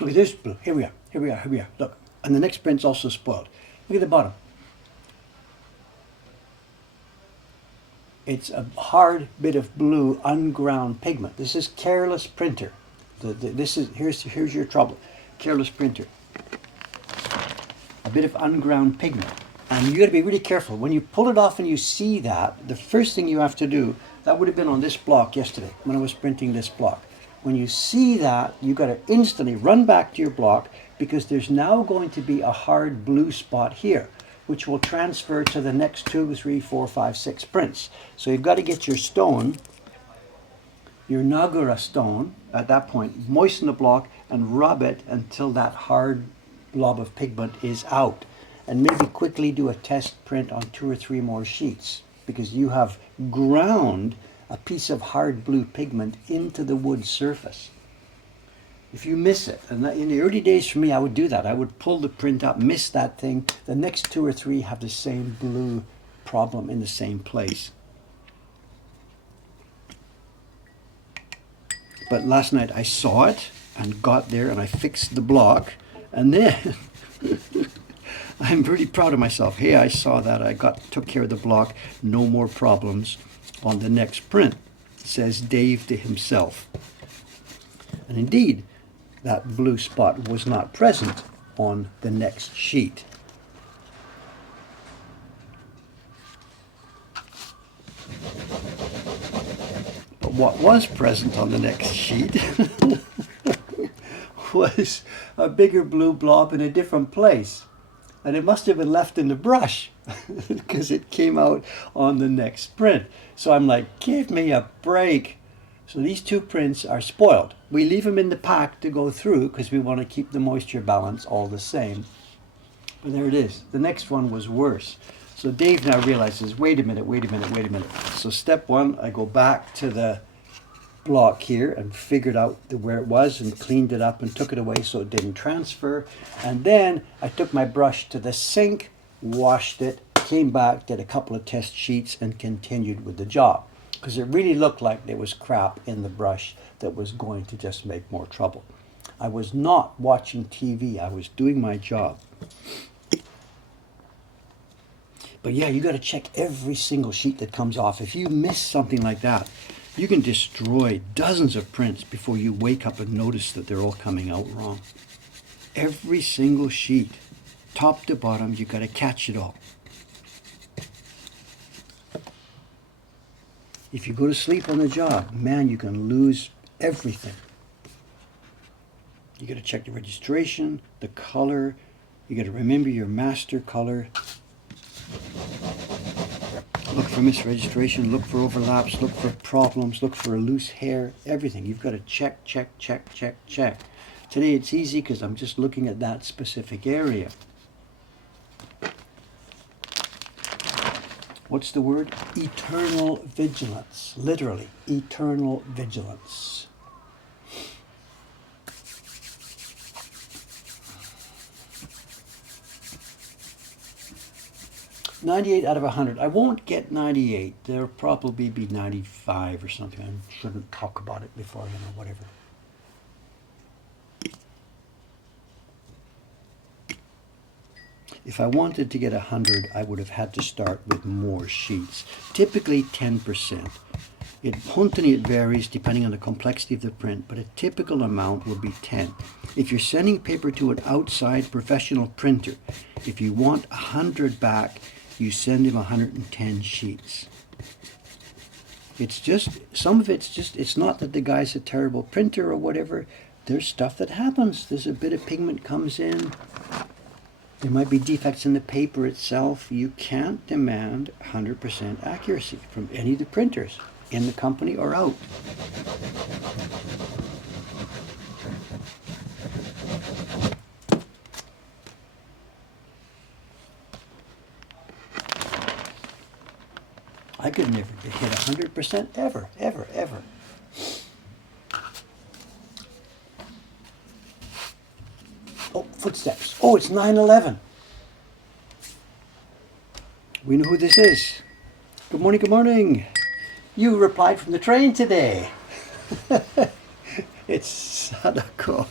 Look at this blue. Here we are. Here we are. Here we are. Look. And the next print's also spoiled. Look at the bottom. It's a hard bit of blue unground pigment. This is careless printer. Here's your trouble. Careless printer. A bit of unground pigment. And you got to be really careful. When you pull it off and you see that, the first thing you have to do, that would have been on this block yesterday when I was printing this block. When you see that, you got to instantly run back to your block because there's now going to be a hard blue spot here, which will transfer to the next 2, 3, 4, 5, 6 prints. So you've got to get your stone, your Nagura stone, at that point, moisten the block and rub it until that hard blob of pigment is out. And maybe quickly do a test print on 2 or 3 more sheets because you have ground a piece of hard blue pigment into the wood surface. If you miss it, and in the early days for me, I would do that. I would pull the print up, miss that thing. The next 2 or 3 have the same blue problem in the same place. But last night I saw it and got there and I fixed the block, and then I'm pretty proud of myself. Hey, I saw that. I took care of the block. No more problems on the next print, says Dave to himself. And indeed, that blue spot was not present on the next sheet. But what was present on the next sheet was a bigger blue blob in a different place. and it must have been left in the brush because it came out on the next print. So I'm like, give me a break. So these two prints are spoiled. We leave them in the pack to go through because we want to keep the moisture balance all the same. But there it is. The next one was worse. So Dave now realizes, wait a minute. So step one, I go back to the block here and figured out where it was and cleaned it up and took it away so it didn't transfer. And then I took my brush to the sink, washed it, came back, did a couple of test sheets and continued with the job. Because it really looked like there was crap in the brush that was going to just make more trouble. I was not watching TV, I was doing my job. But yeah, you got to check every single sheet that comes off. If you miss something like that, you can destroy dozens of prints before you wake up and notice that they're all coming out wrong. Every single sheet, top to bottom, you got to catch it all. If you go to sleep on the job, man, you can lose everything. You got to check the registration, the color. You got to remember your master color. Look for misregistration, look for overlaps, look for problems, look for a loose hair, everything. You've got to check. Today it's easy because I'm just looking at that specific area. What's the word? Eternal vigilance. Literally, eternal vigilance. $98 out of 100. I won't get 98. There'll probably be 95 or something. I shouldn't talk about it before, whatever. If I wanted to get 100, I would have had to start with more sheets. Typically 10%. It varies depending on the complexity of the print, but a typical amount will be 10. If you're sending paper to an outside professional printer, if you want 100 back, you send him 110 sheets. It's just, some of it's not that the guy's a terrible printer or whatever. There's stuff that happens. There's a bit of pigment comes in. There might be defects in the paper itself. You can't demand 100% accuracy from any of the printers in the company or out. I could never hit 100% ever. Oh, footsteps. Oh, it's 9/11. We know who this is. Good morning. You replied from the train today. It's Sadako.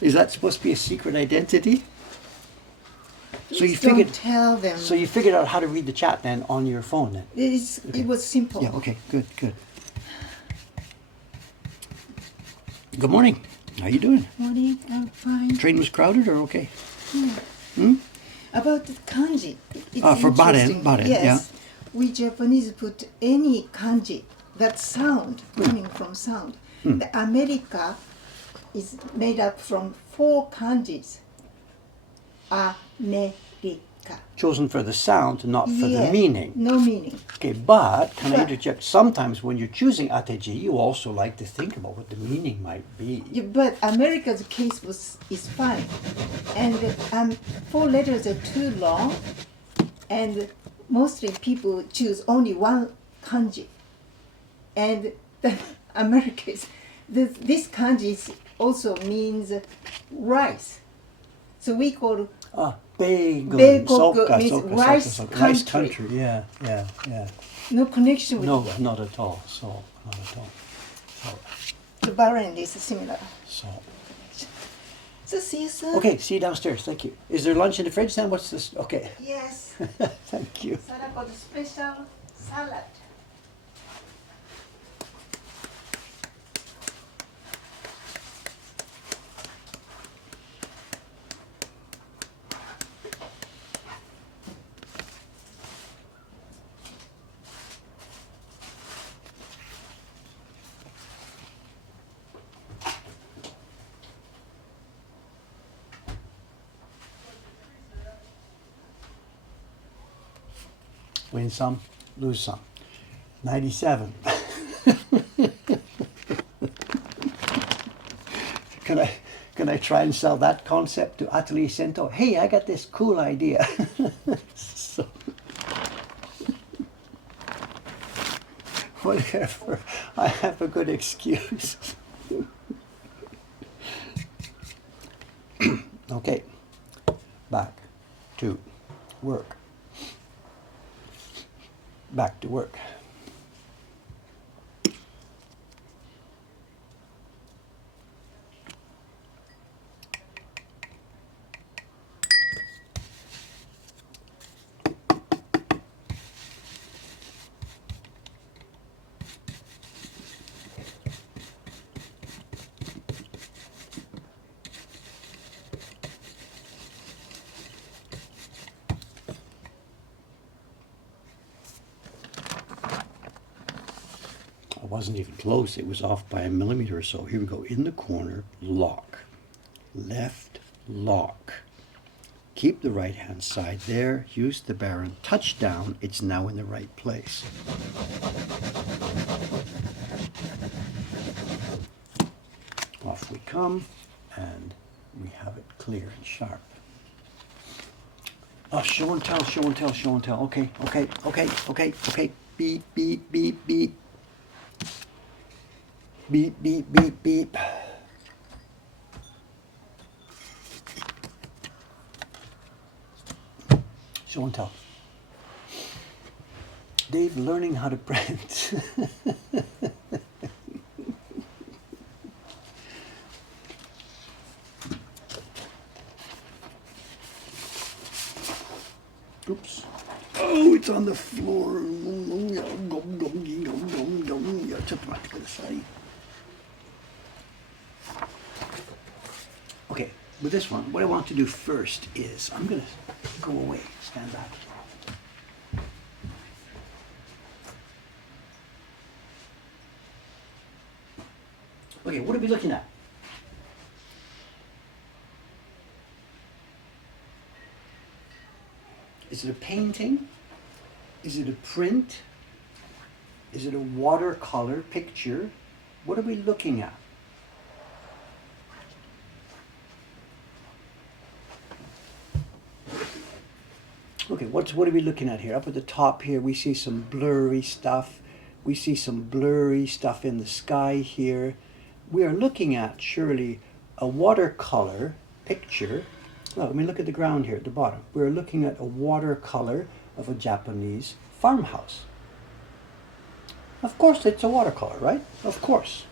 Is that supposed to be a secret identity? Don't tell them. So you figured out how to read the chat then on your phone then? Okay. It was simple. Yeah, okay, good. Good morning. How you doing? Morning, I'm fine. Train was crowded or okay? Yeah. About the kanji. It's for interesting. baren, yes. yeah. We Japanese put any kanji, that sound, coming from sound. The America is made up from 4 kanjis. America. Chosen for the sound, not for the meaning. No meaning. Okay, but can I interject? Sometimes when you're choosing ateji, you also like to think about what the meaning might be. Yeah, but America's case is fine. And 4 letters are too long. And mostly people choose only one kanji. And the Americans, this kanji also means rice. So we call Begoku means rice country. Rice country, yeah. No connection with No, not at all. So. The Bahrain is similar. So see you soon. okay, see you downstairs. Thank you. Is there lunch in the fridge then? What's this? Okay. Yes. Thank you. Sadako's special salad. Win some, lose some. 97. Can I try and sell that concept to Atelier Cento? Hey, I got this cool idea. So, whatever, I have a good excuse. Okay, back to work. Back to work. I wasn't even close, it was off by a millimeter or so. Here we go, in the corner, lock. Left lock. Keep the right hand side there, use the baron, touch down, it's now in the right place. Off we come, and we have it clear and sharp. Oh, show and tell, show and tell, show and tell. Okay, okay, okay, okay, okay. Beep, beep, beep, beep. Beep, beep, beep, beep. Show and tell. Dave learning how to print. Oops. Oh, it's on the floor. Okay, with this one, what I want to do first is, I'm going to go away, stand back. Okay, what are we looking at? Is it a painting? Is it a print? Is it a watercolor picture? What are we looking at? Okay, what are we looking at here? Up at the top here, we see some blurry stuff. We see some blurry stuff in the sky here. We are looking at, surely, a watercolor picture. Well, I mean, look at the ground here at the bottom. We're looking at a watercolor of a Japanese farmhouse. Of course, it's a watercolor, right? Of course.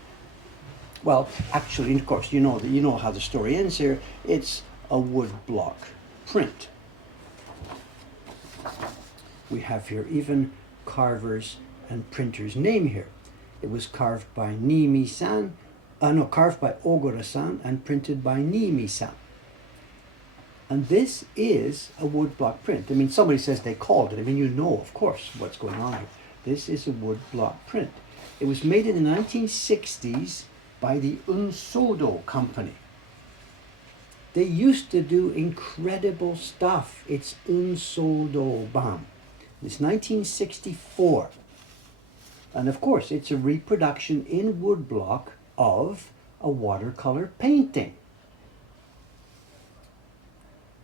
Well, actually, of course, you know how the story ends here. It's a woodblock print. We have here even carver's and printer's name here. It was carved by Nimi-san, carved by Ogura-san and printed by Nimi-san. And this is a woodblock print. I mean, somebody says they called it. I mean, you know, of course, what's going on here. This is a woodblock print. It was made in the 1960s by the Unsodo company. They used to do incredible stuff. It's Unsodo Ban. It's 1964. And of course, it's a reproduction in woodblock of a watercolor painting.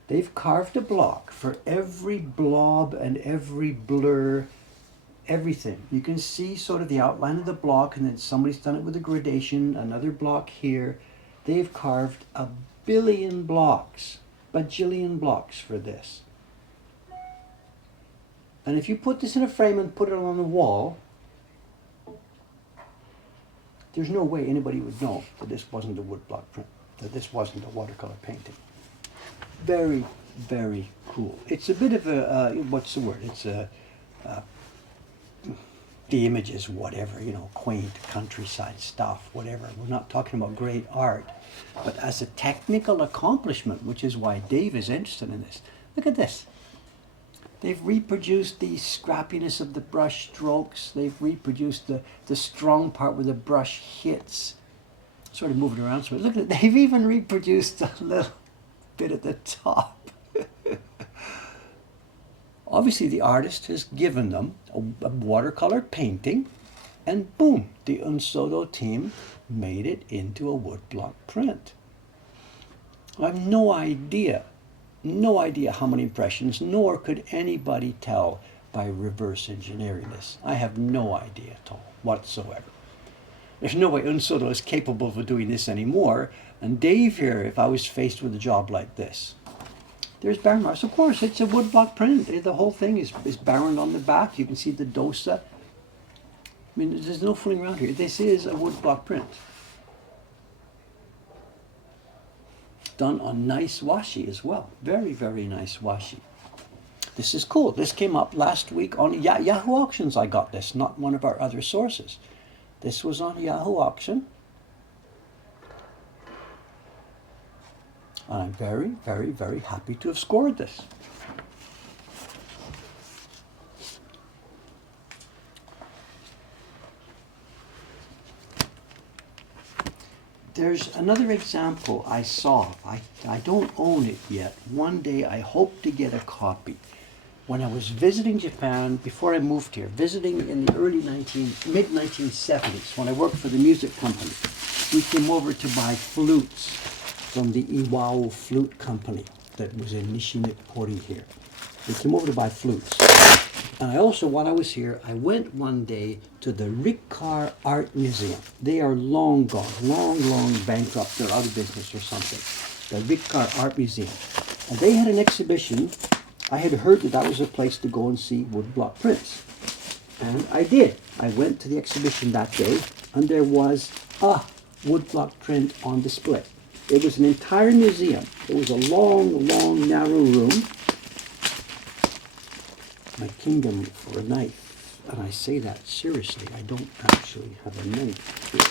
They've carved a block for every blob and every blur, everything. You can see sort of the outline of the block, and then somebody's done it with a gradation, another block here. They've carved a billion blocks, bajillion blocks for this. And if you put this in a frame and put it on the wall, there's no way anybody would know that this wasn't a woodblock print, that this wasn't a watercolor painting. Very, very cool. It's a bit of a, what's the word? It's a, the image is whatever, quaint countryside stuff, whatever. We're not talking about great art. But as a technical accomplishment, which is why Dave is interested in this, look at this. They've reproduced the scrappiness of the brush strokes. They've reproduced the strong part where the brush hits. Sort of moving around. So look at it. They've even reproduced a little bit at the top. Obviously, the artist has given them a watercolor painting, and boom, the Unsodo team made it into a woodblock print. I have no idea how many impressions, nor could anybody tell by reverse engineering this. I have no idea at all, whatsoever. There's no way Unsodo is capable of doing this anymore, and Dave here, if I was faced with a job like this. There's barren marks. Of course, it's a woodblock print. The whole thing is barren on the back. You can see the dosa. I mean, there's no fooling around here. This is a woodblock print. Done on nice washi as well. Very, very nice washi. This is cool. This came up last week on Yahoo Auctions. I got this, not one of our other sources. This was on Yahoo Auction. And I'm very, very, very happy to have scored this. There's another example I saw. I don't own it yet. One day I hope to get a copy. When I was visiting Japan, before I moved here, visiting in the mid-1970s, when I worked for the music company, we came over to buy flutes from the Iwao Flute Company that was in Nishinipori here. We came over to buy flutes. And I also, while I was here, I went one day to the Rickar Art Museum. They are long gone, long bankrupt. They're out of business or something. The Rickar Art Museum. And they had an exhibition. I had heard that was a place to go and see woodblock prints. And I did. I went to the exhibition that day, and there was a woodblock print on display. It was an entire museum. It was a long, narrow room. My kingdom for a knife. And I say that seriously. I don't actually have a knife here.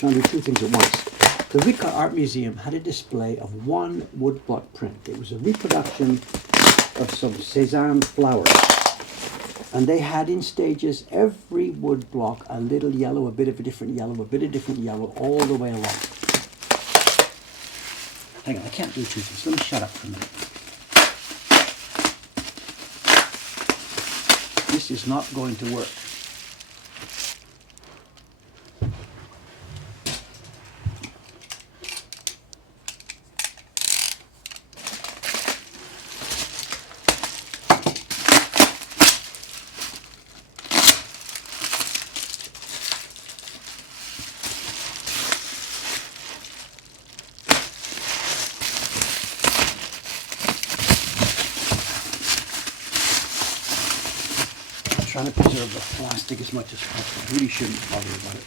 Trying to do two things at once. The Rickar Art Museum had a display of one woodblock print. It was a reproduction of some sesame flowers. And they had in stages every woodblock a little yellow, a bit of a different yellow, a bit of different yellow, all the way along. Hang on, I can't do two things. Let me shut up for a minute. This is not going to work. Trying to preserve the plastic as much as possible. I really shouldn't bother about it.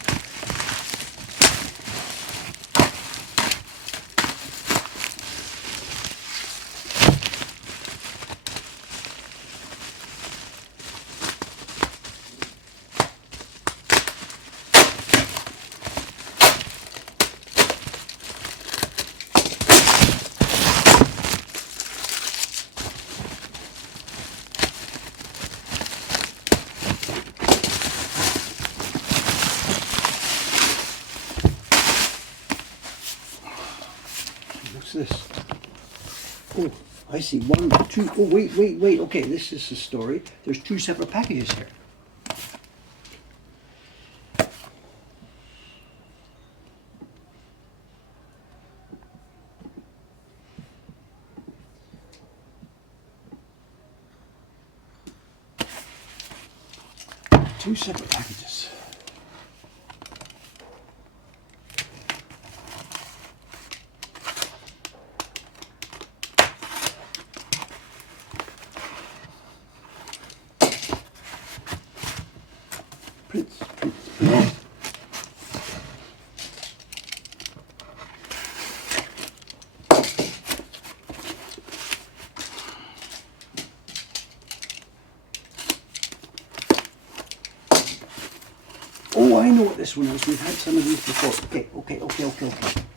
This? Oh, I see. One, two. Oh, wait. Okay, this is the story. There's two separate packages here. Two separate packages. Prints. Oh, I know what this one is. We've had some of these before. Okay.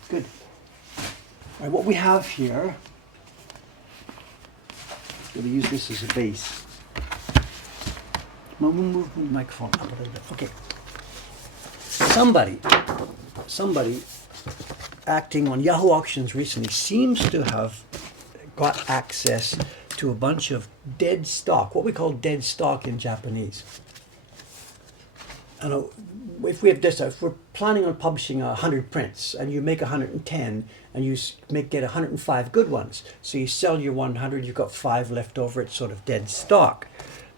Good. All right, what we have here, I'm going to use this as a base. Move the microphone up a little bit. Okay. Somebody acting on Yahoo Auctions recently seems to have got access to a bunch of dead stock, what we call dead stock in Japanese. I know if we have this, if we're planning on publishing 100 prints and you make 110 and you get 105 good ones, so you sell your 100, you've got 5 left over, it's sort of dead stock.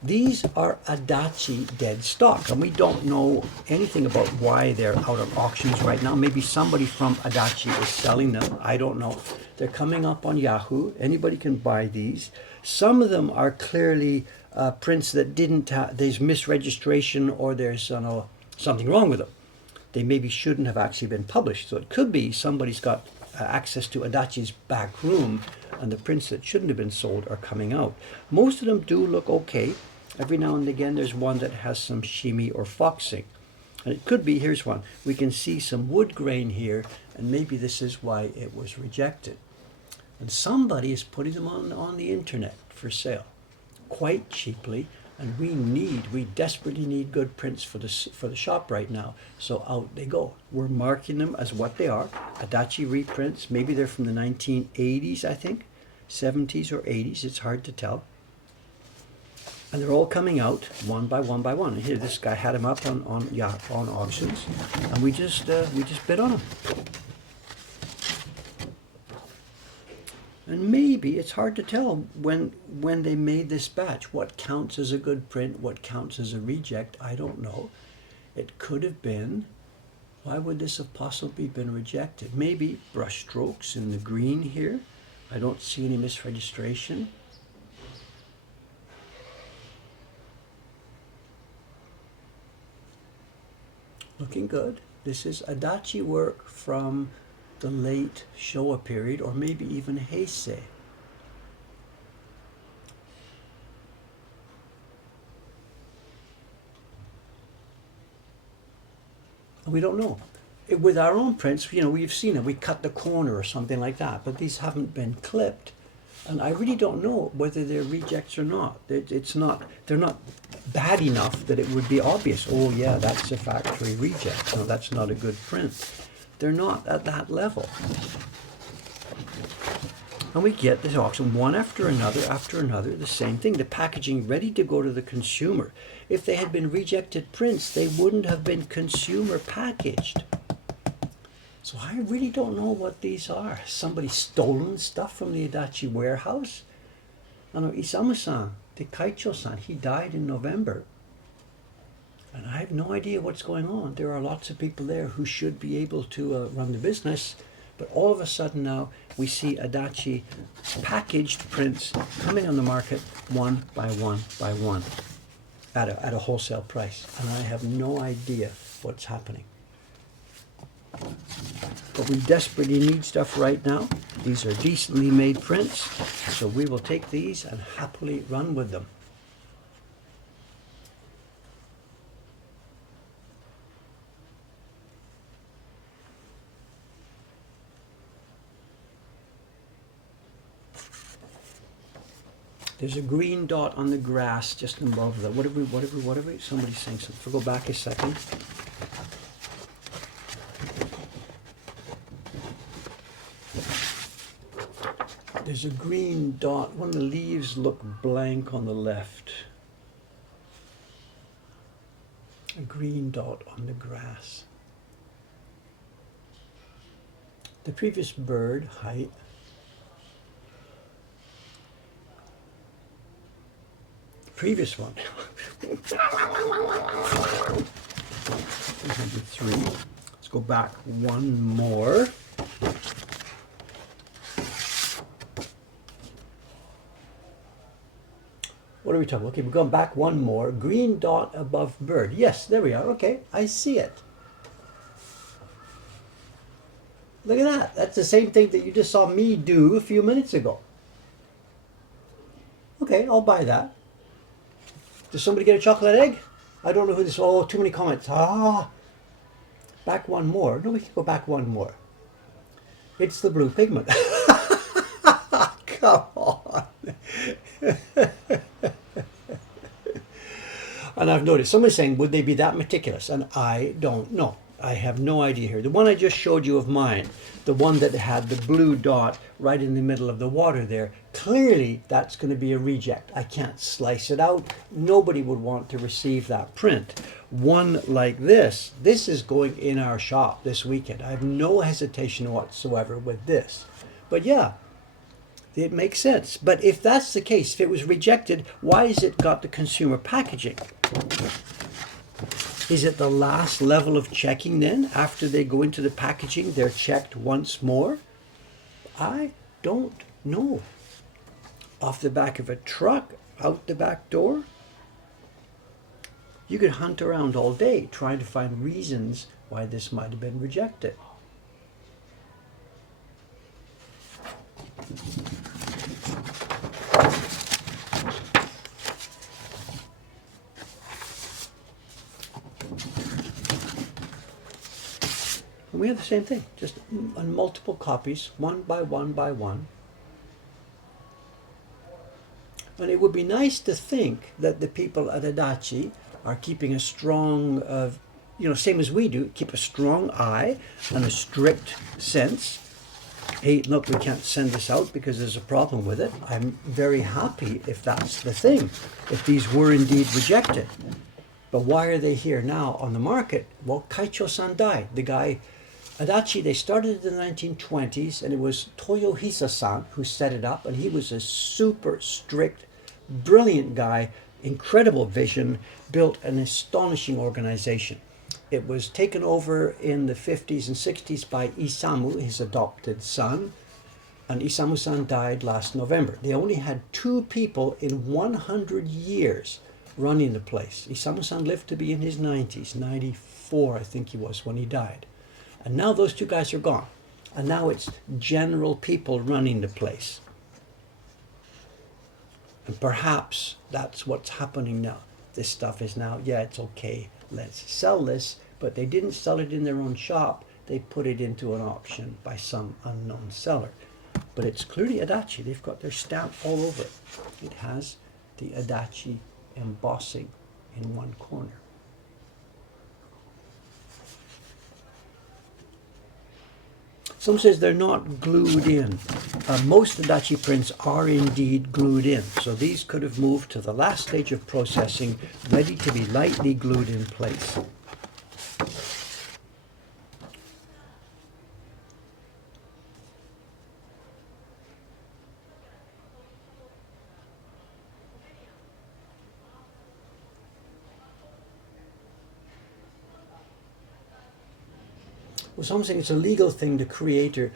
These are Adachi dead stock, and we don't know anything about why they're out on auctions right now. Maybe somebody from Adachi is selling them. I don't know. They're coming up on Yahoo. Anybody can buy these. Some of them are clearly prints that didn't have, there's misregistration or there's something wrong with them. They maybe shouldn't have actually been published. So it could be somebody's got access to Adachi's back room and the prints that shouldn't have been sold are coming out. Most of them do look okay. Every now and again there's one that has some shimi or foxing. And it could be, here's one, we can see some wood grain here, and maybe this is why it was rejected. And somebody is putting them on the internet for sale quite cheaply, and we desperately need good prints for the shop right now. So out they go. We're marking them as what they are, Adachi reprints. Maybe they're from the 1980s, I think, 70s or 80s, it's hard to tell. And they're all coming out one by one by one. And here, this guy had them up on auctions, and we just bid on them. And maybe it's hard to tell when they made this batch what counts as a good print, what counts as a reject. I don't know. It could have been. Why would this have possibly been rejected? Maybe brush strokes in the green here. I don't see any misregistration. Looking good. This is Adachi work from the late Showa period, or maybe even Heisei. We don't know. With our own prints, we've seen it. We cut the corner or something like that, but these haven't been clipped. And I really don't know whether they're rejects or not. They're not bad enough that it would be obvious. Oh yeah, that's a factory reject. No, that's not a good print. They're not at that level. And we get this auction one after another, the same thing. The packaging ready to go to the consumer. If they had been rejected prints, they wouldn't have been consumer packaged. So I really don't know what these are. Has somebody stolen stuff from the Adachi warehouse? I know Isamu-san, the Kaicho-san, he died in November. And I have no idea what's going on. There are lots of people there who should be able to run the business. But all of a sudden now, we see Adachi packaged prints coming on the market one by one by one at a wholesale price. And I have no idea what's happening. But we desperately need stuff right now. These are decently made prints, so we will take these and happily run with them. There's a green dot on the grass just above that. What have we? Somebody's saying something. If we go back a second. There's a green dot. One of the leaves look blank on the left. A green dot on the grass. The previous bird, height. Previous one. 103. Let's go back one more. What are we talking about? Okay, we're going back one more. Green dot above bird. Yes, there we are. Okay, I see it. Look at that. That's the same thing that you just saw me do a few minutes ago. Okay, I'll buy that. Does somebody get a chocolate egg? I don't know who this. Oh, too many comments. Back one more. No, we can go back one more. It's the blue pigment. Come on. And I've noticed somebody saying, would they be that meticulous? And I don't know. I have no idea here. The one I just showed you of mine, the one that had the blue dot right in the middle of the water there, clearly that's going to be a reject. I can't slice it out. Nobody would want to receive that print. One like this is going in our shop this weekend. I have no hesitation whatsoever with this. But yeah, it makes sense. But if that's the case, if it was rejected, why has it got the consumer packaging? Is it the last level of checking then? After they go into the packaging, they're checked once more? I don't know. Off the back of a truck, out the back door? You could hunt around all day trying to find reasons why this might have been rejected. And we have the same thing, just on multiple copies, one by one by one. And it would be nice to think that the people at Adachi are keeping a strong, same as we do, keep a strong eye and a strict sense. Hey, look, we can't send this out because there's a problem with it. I'm very happy if that's the thing, if these were indeed rejected. But why are they here now on the market? Well, Kaicho-san died. The guy, Adachi, they started in the 1920s, and it was Toyohisa-san who set it up, and he was a super strict, brilliant guy, incredible vision, built an astonishing organization. It was taken over in the 50s and 60s by Isamu, his adopted son, and Isamu-san died last November. They only had 2 people in 100 years running the place. Isamu-san lived to be in his 90s, 94 I think he was when he died. And now those 2 guys are gone. And now it's general people running the place. And perhaps that's what's happening now. This stuff is now, yeah, it's okay, let's sell this. But they didn't sell it in their own shop. They put it into an auction by some unknown seller. But it's clearly Adachi. They've got their stamp all over it. It has the Adachi embossing in one corner. Some says they're not glued in. Most Adachi prints are indeed glued in. So these could have moved to the last stage of processing, ready to be lightly glued in place. Well, some say it's a legal thing, the creator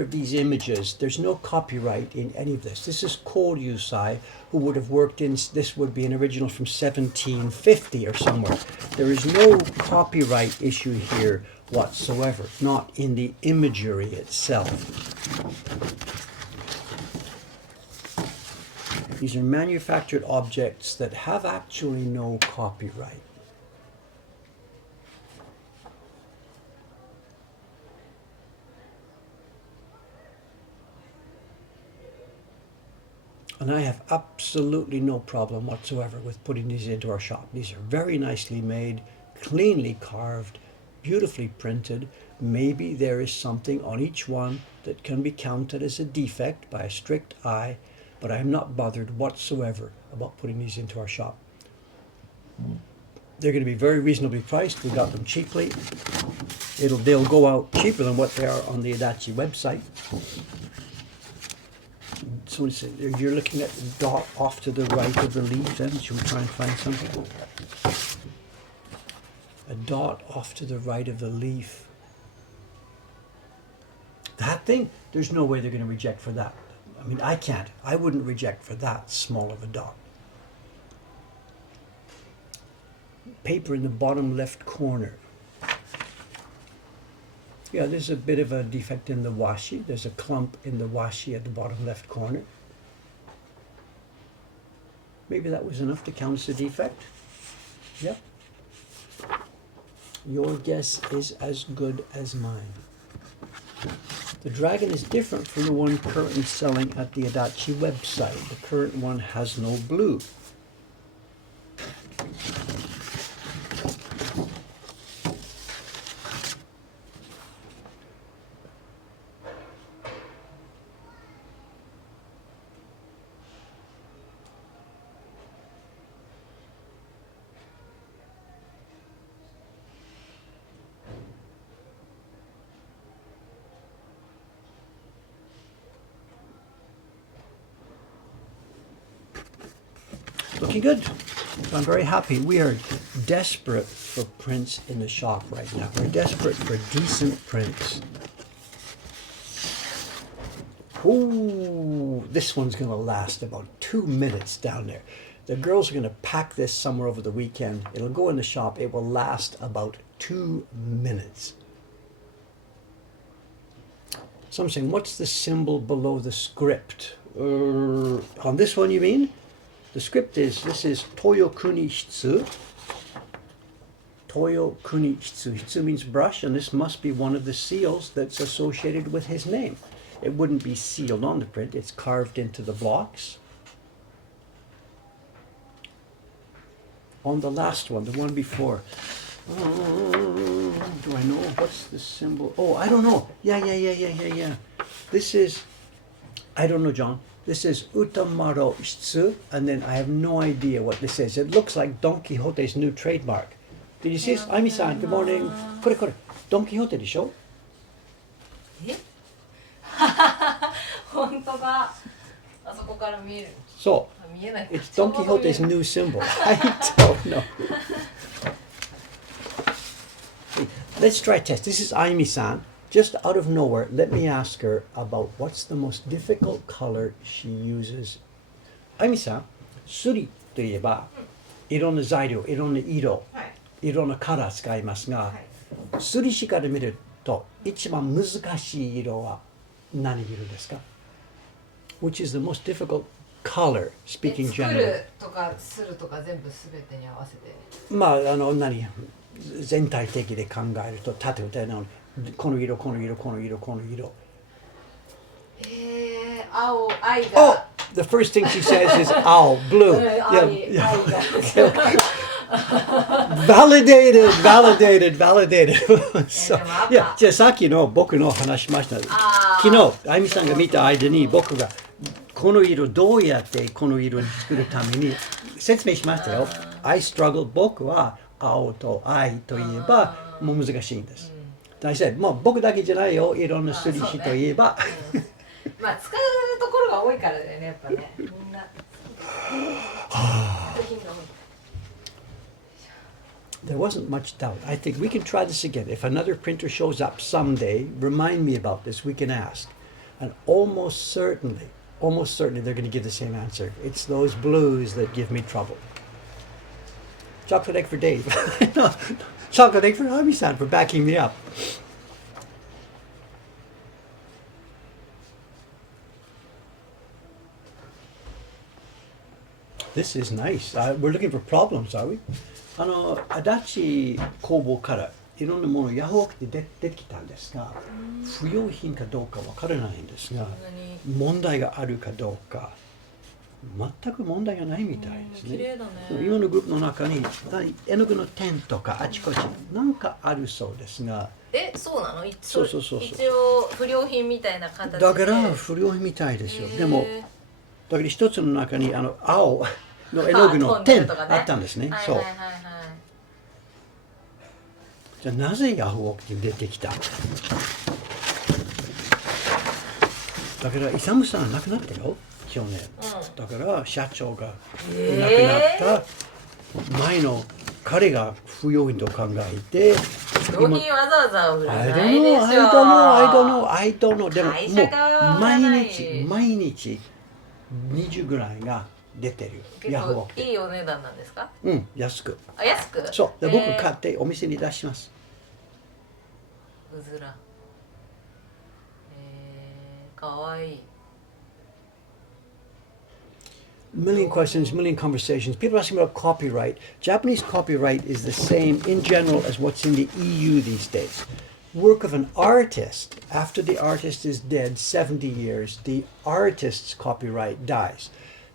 of these images, there's no copyright in any of this. This is Koryusai, who would have worked in, this would be an original from 1750 or somewhere. There is no copyright issue here whatsoever, not in the imagery itself. These are manufactured objects that have actually no copyright. And I have absolutely no problem whatsoever with putting these into our shop. These are very nicely made, cleanly carved, beautifully printed. Maybe there is something on each one that can be counted as a defect by a strict eye, but I am not bothered whatsoever about putting these into our shop. They're going to be very reasonably priced. We got them cheaply. They'll go out cheaper than what they are on the Adachi website. Someone said, you're looking at the dot off to the right of the leaf then? Should we try and find something? A dot off to the right of the leaf. That thing, there's no way they're going to reject for that. I mean, I can't. I wouldn't reject for that small of a dot. Paper in the bottom left corner. Yeah, there's a bit of a defect in the washi. There's a clump in the washi at the bottom left corner. Maybe that was enough to count as a defect. Yep. Your guess is as good as mine. The dragon is different from the one currently selling at the Adachi website. The current one has no blue. looking good. So I'm very happy. We are desperate for prints in the shop right now. We're desperate for decent prints. Ooh, this one's going to last about 2 minutes down there. The girls are going to pack this somewhere over the weekend. It'll go in the shop. It will last about 2 minutes. So I'm saying, what's the symbol below the script? On this one, you mean? The script is, this is Toyo Kuni Hitsu. Toyo Kuni Hitsu. Hitsu means brush, and this must be one of the seals that's associated with his name. It wouldn't be sealed on the print. It's carved into the blocks. On the last one, the one before. Do I know? What's the symbol? Oh, I don't know. Yeah. This is, I don't know, John. This is Utamaro Shitsu, and then I have no idea what this is. It looks like Don Quixote's new trademark. Did you see this? Aimi-san, good morning. Kore. Don Quixote でしょ? 本当だ。あそこから見える。So, 見えない。 it's Don Quixote's new symbol. I don't know. Let's try a test. This is Aimi-san. Just out of nowhere, let me ask her about what's the most difficult color she uses. Aimi-san, スリといえば、いろんな材料、いろんな色、いろんなカラー使いますが、スリ紙から見ると一番難しい色は何色ですか? Which is the most difficult color, speaking 作 generally? るとかするとか全部すべてに合わせて。まあ、全体的で考えると、例えばこの色、青、愛 Oh, が。the first thing she says is owl, blue. 愛 Yeah. が。 Validated. So, でも赤。 yeah, じゃあさっきの僕の話しました。昨日、あゆみさんが見た間に僕がこの色どうやってこの色に作るために説明しましたよ。I struggle. 僕は青と愛といえばもう難しいんです。I said, もう僕だけじゃないよ。いろんなすりしといえば。まあ使うところが多いからだよね、やっぱね。みんな。There wasn't much doubt. I think we can try this again. If another printer shows up someday, remind me about this, we can ask. And almost certainly they're going to give the same answer. It's those blues that give me trouble. Chocolate egg for Dave. No, chocolate egg for Ami-san for backing me up. This is nice. We're looking for problems, are we? 足立工房からいろんなものヤフオクで出てきたんですが、不用品かどうかわからないんですが、問題があるかどうか全く問題がないみたいですね。綺麗だね。今のグループの中に絵の具の点とかあちこちなんかあるそうですが、そうなの？一応そう不良品みたいな形で。だから不良品みたいですよ。でもだから一つの中に青の絵の具の点あったんですね。そう。じゃあなぜヤフオクに出てきた？だからイサムさん亡くなったよ、去年。だから社長が亡くなった前の彼が不用品と考えて。不良品わざわざ売らないでしょ。I don't know. でもも会社がう毎日20ぐらいが出てる。ヤフオクで。いいお値段なんですか？うん、安く。安く？そう。で僕買ってお店に出します。うずら。かわいい。Million questions, million conversations. People asking about copyright. Japanese copyright is the same in general as what's in the EU these days. Work of an artist, after the artist is dead 70 years, the artist's copyright dies.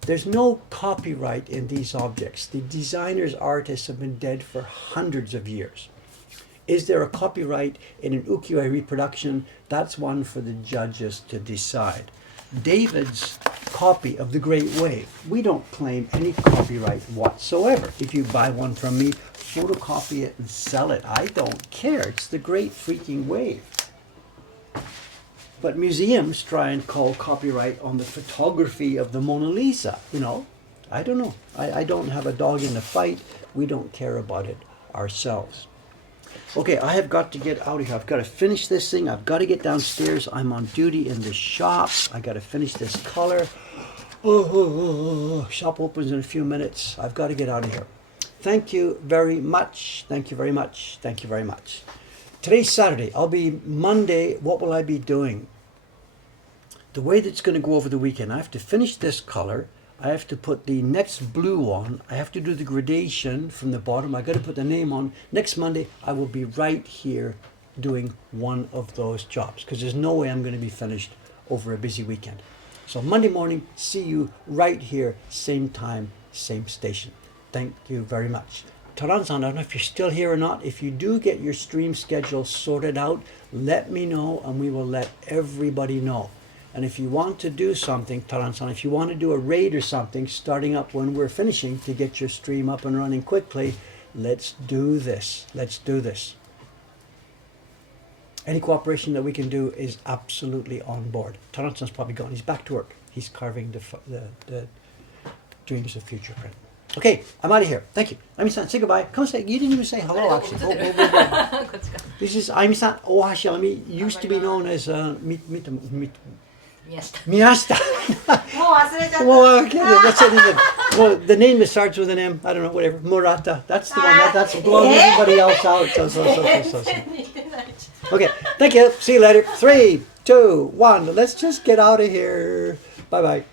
There's no copyright in these objects. The designer's artists have been dead for hundreds of years. Is there a copyright in an ukiyo-e reproduction? That's one for the judges to decide. David's copy of The Great Wave, we don't claim any copyright whatsoever. If you buy one from me, photocopy it and sell it. I don't care. It's the Great Freaking Wave. But museums try and call copyright on the photography of the Mona Lisa, I don't know. I don't have a dog in the fight. We don't care about it ourselves. Okay, I have got to get out of here. I've got to finish this thing. I've got to get downstairs. I'm on duty in the shop. I got to finish this color. Shop opens in a few minutes. I've got to get out of here. Thank you very much. Thank you very much. Thank you very much. Today's Saturday. I'll be Monday. What will I be doing? The way that's going to go over the weekend, I have to finish this color. I have to put the next blue on. I have to do the gradation from the bottom. I got to put the name on. Next Monday, I will be right here doing one of those jobs because there's no way I'm going to be finished over a busy weekend. So Monday morning, see you right here, same time, same station. Thank you very much. Taran-san, I don't know if you're still here or not. If you do get your stream schedule sorted out, let me know and we will let everybody know. And if you want to do something, Taran-san, if you want to do a raid or something, starting up when we're finishing to get your stream up and running quickly, let's do this. Let's do this. Any cooperation that we can do is absolutely on board. Taran-san's probably gone. He's back to work. He's carving the dreams of future print. Okay, I'm out of here. Thank you. Ami-san, say goodbye. Come say, you didn't even say hello, actually. This is Ami-san Ohashiyami, used to be known as Miyashita. That's it. Well, the name that starts with an M, I don't know, whatever. Murata. That's the one. That's blowing everybody else out. So. Okay, thank you. See you later. 3, 2, 1. Let's just get out of here. Bye-bye.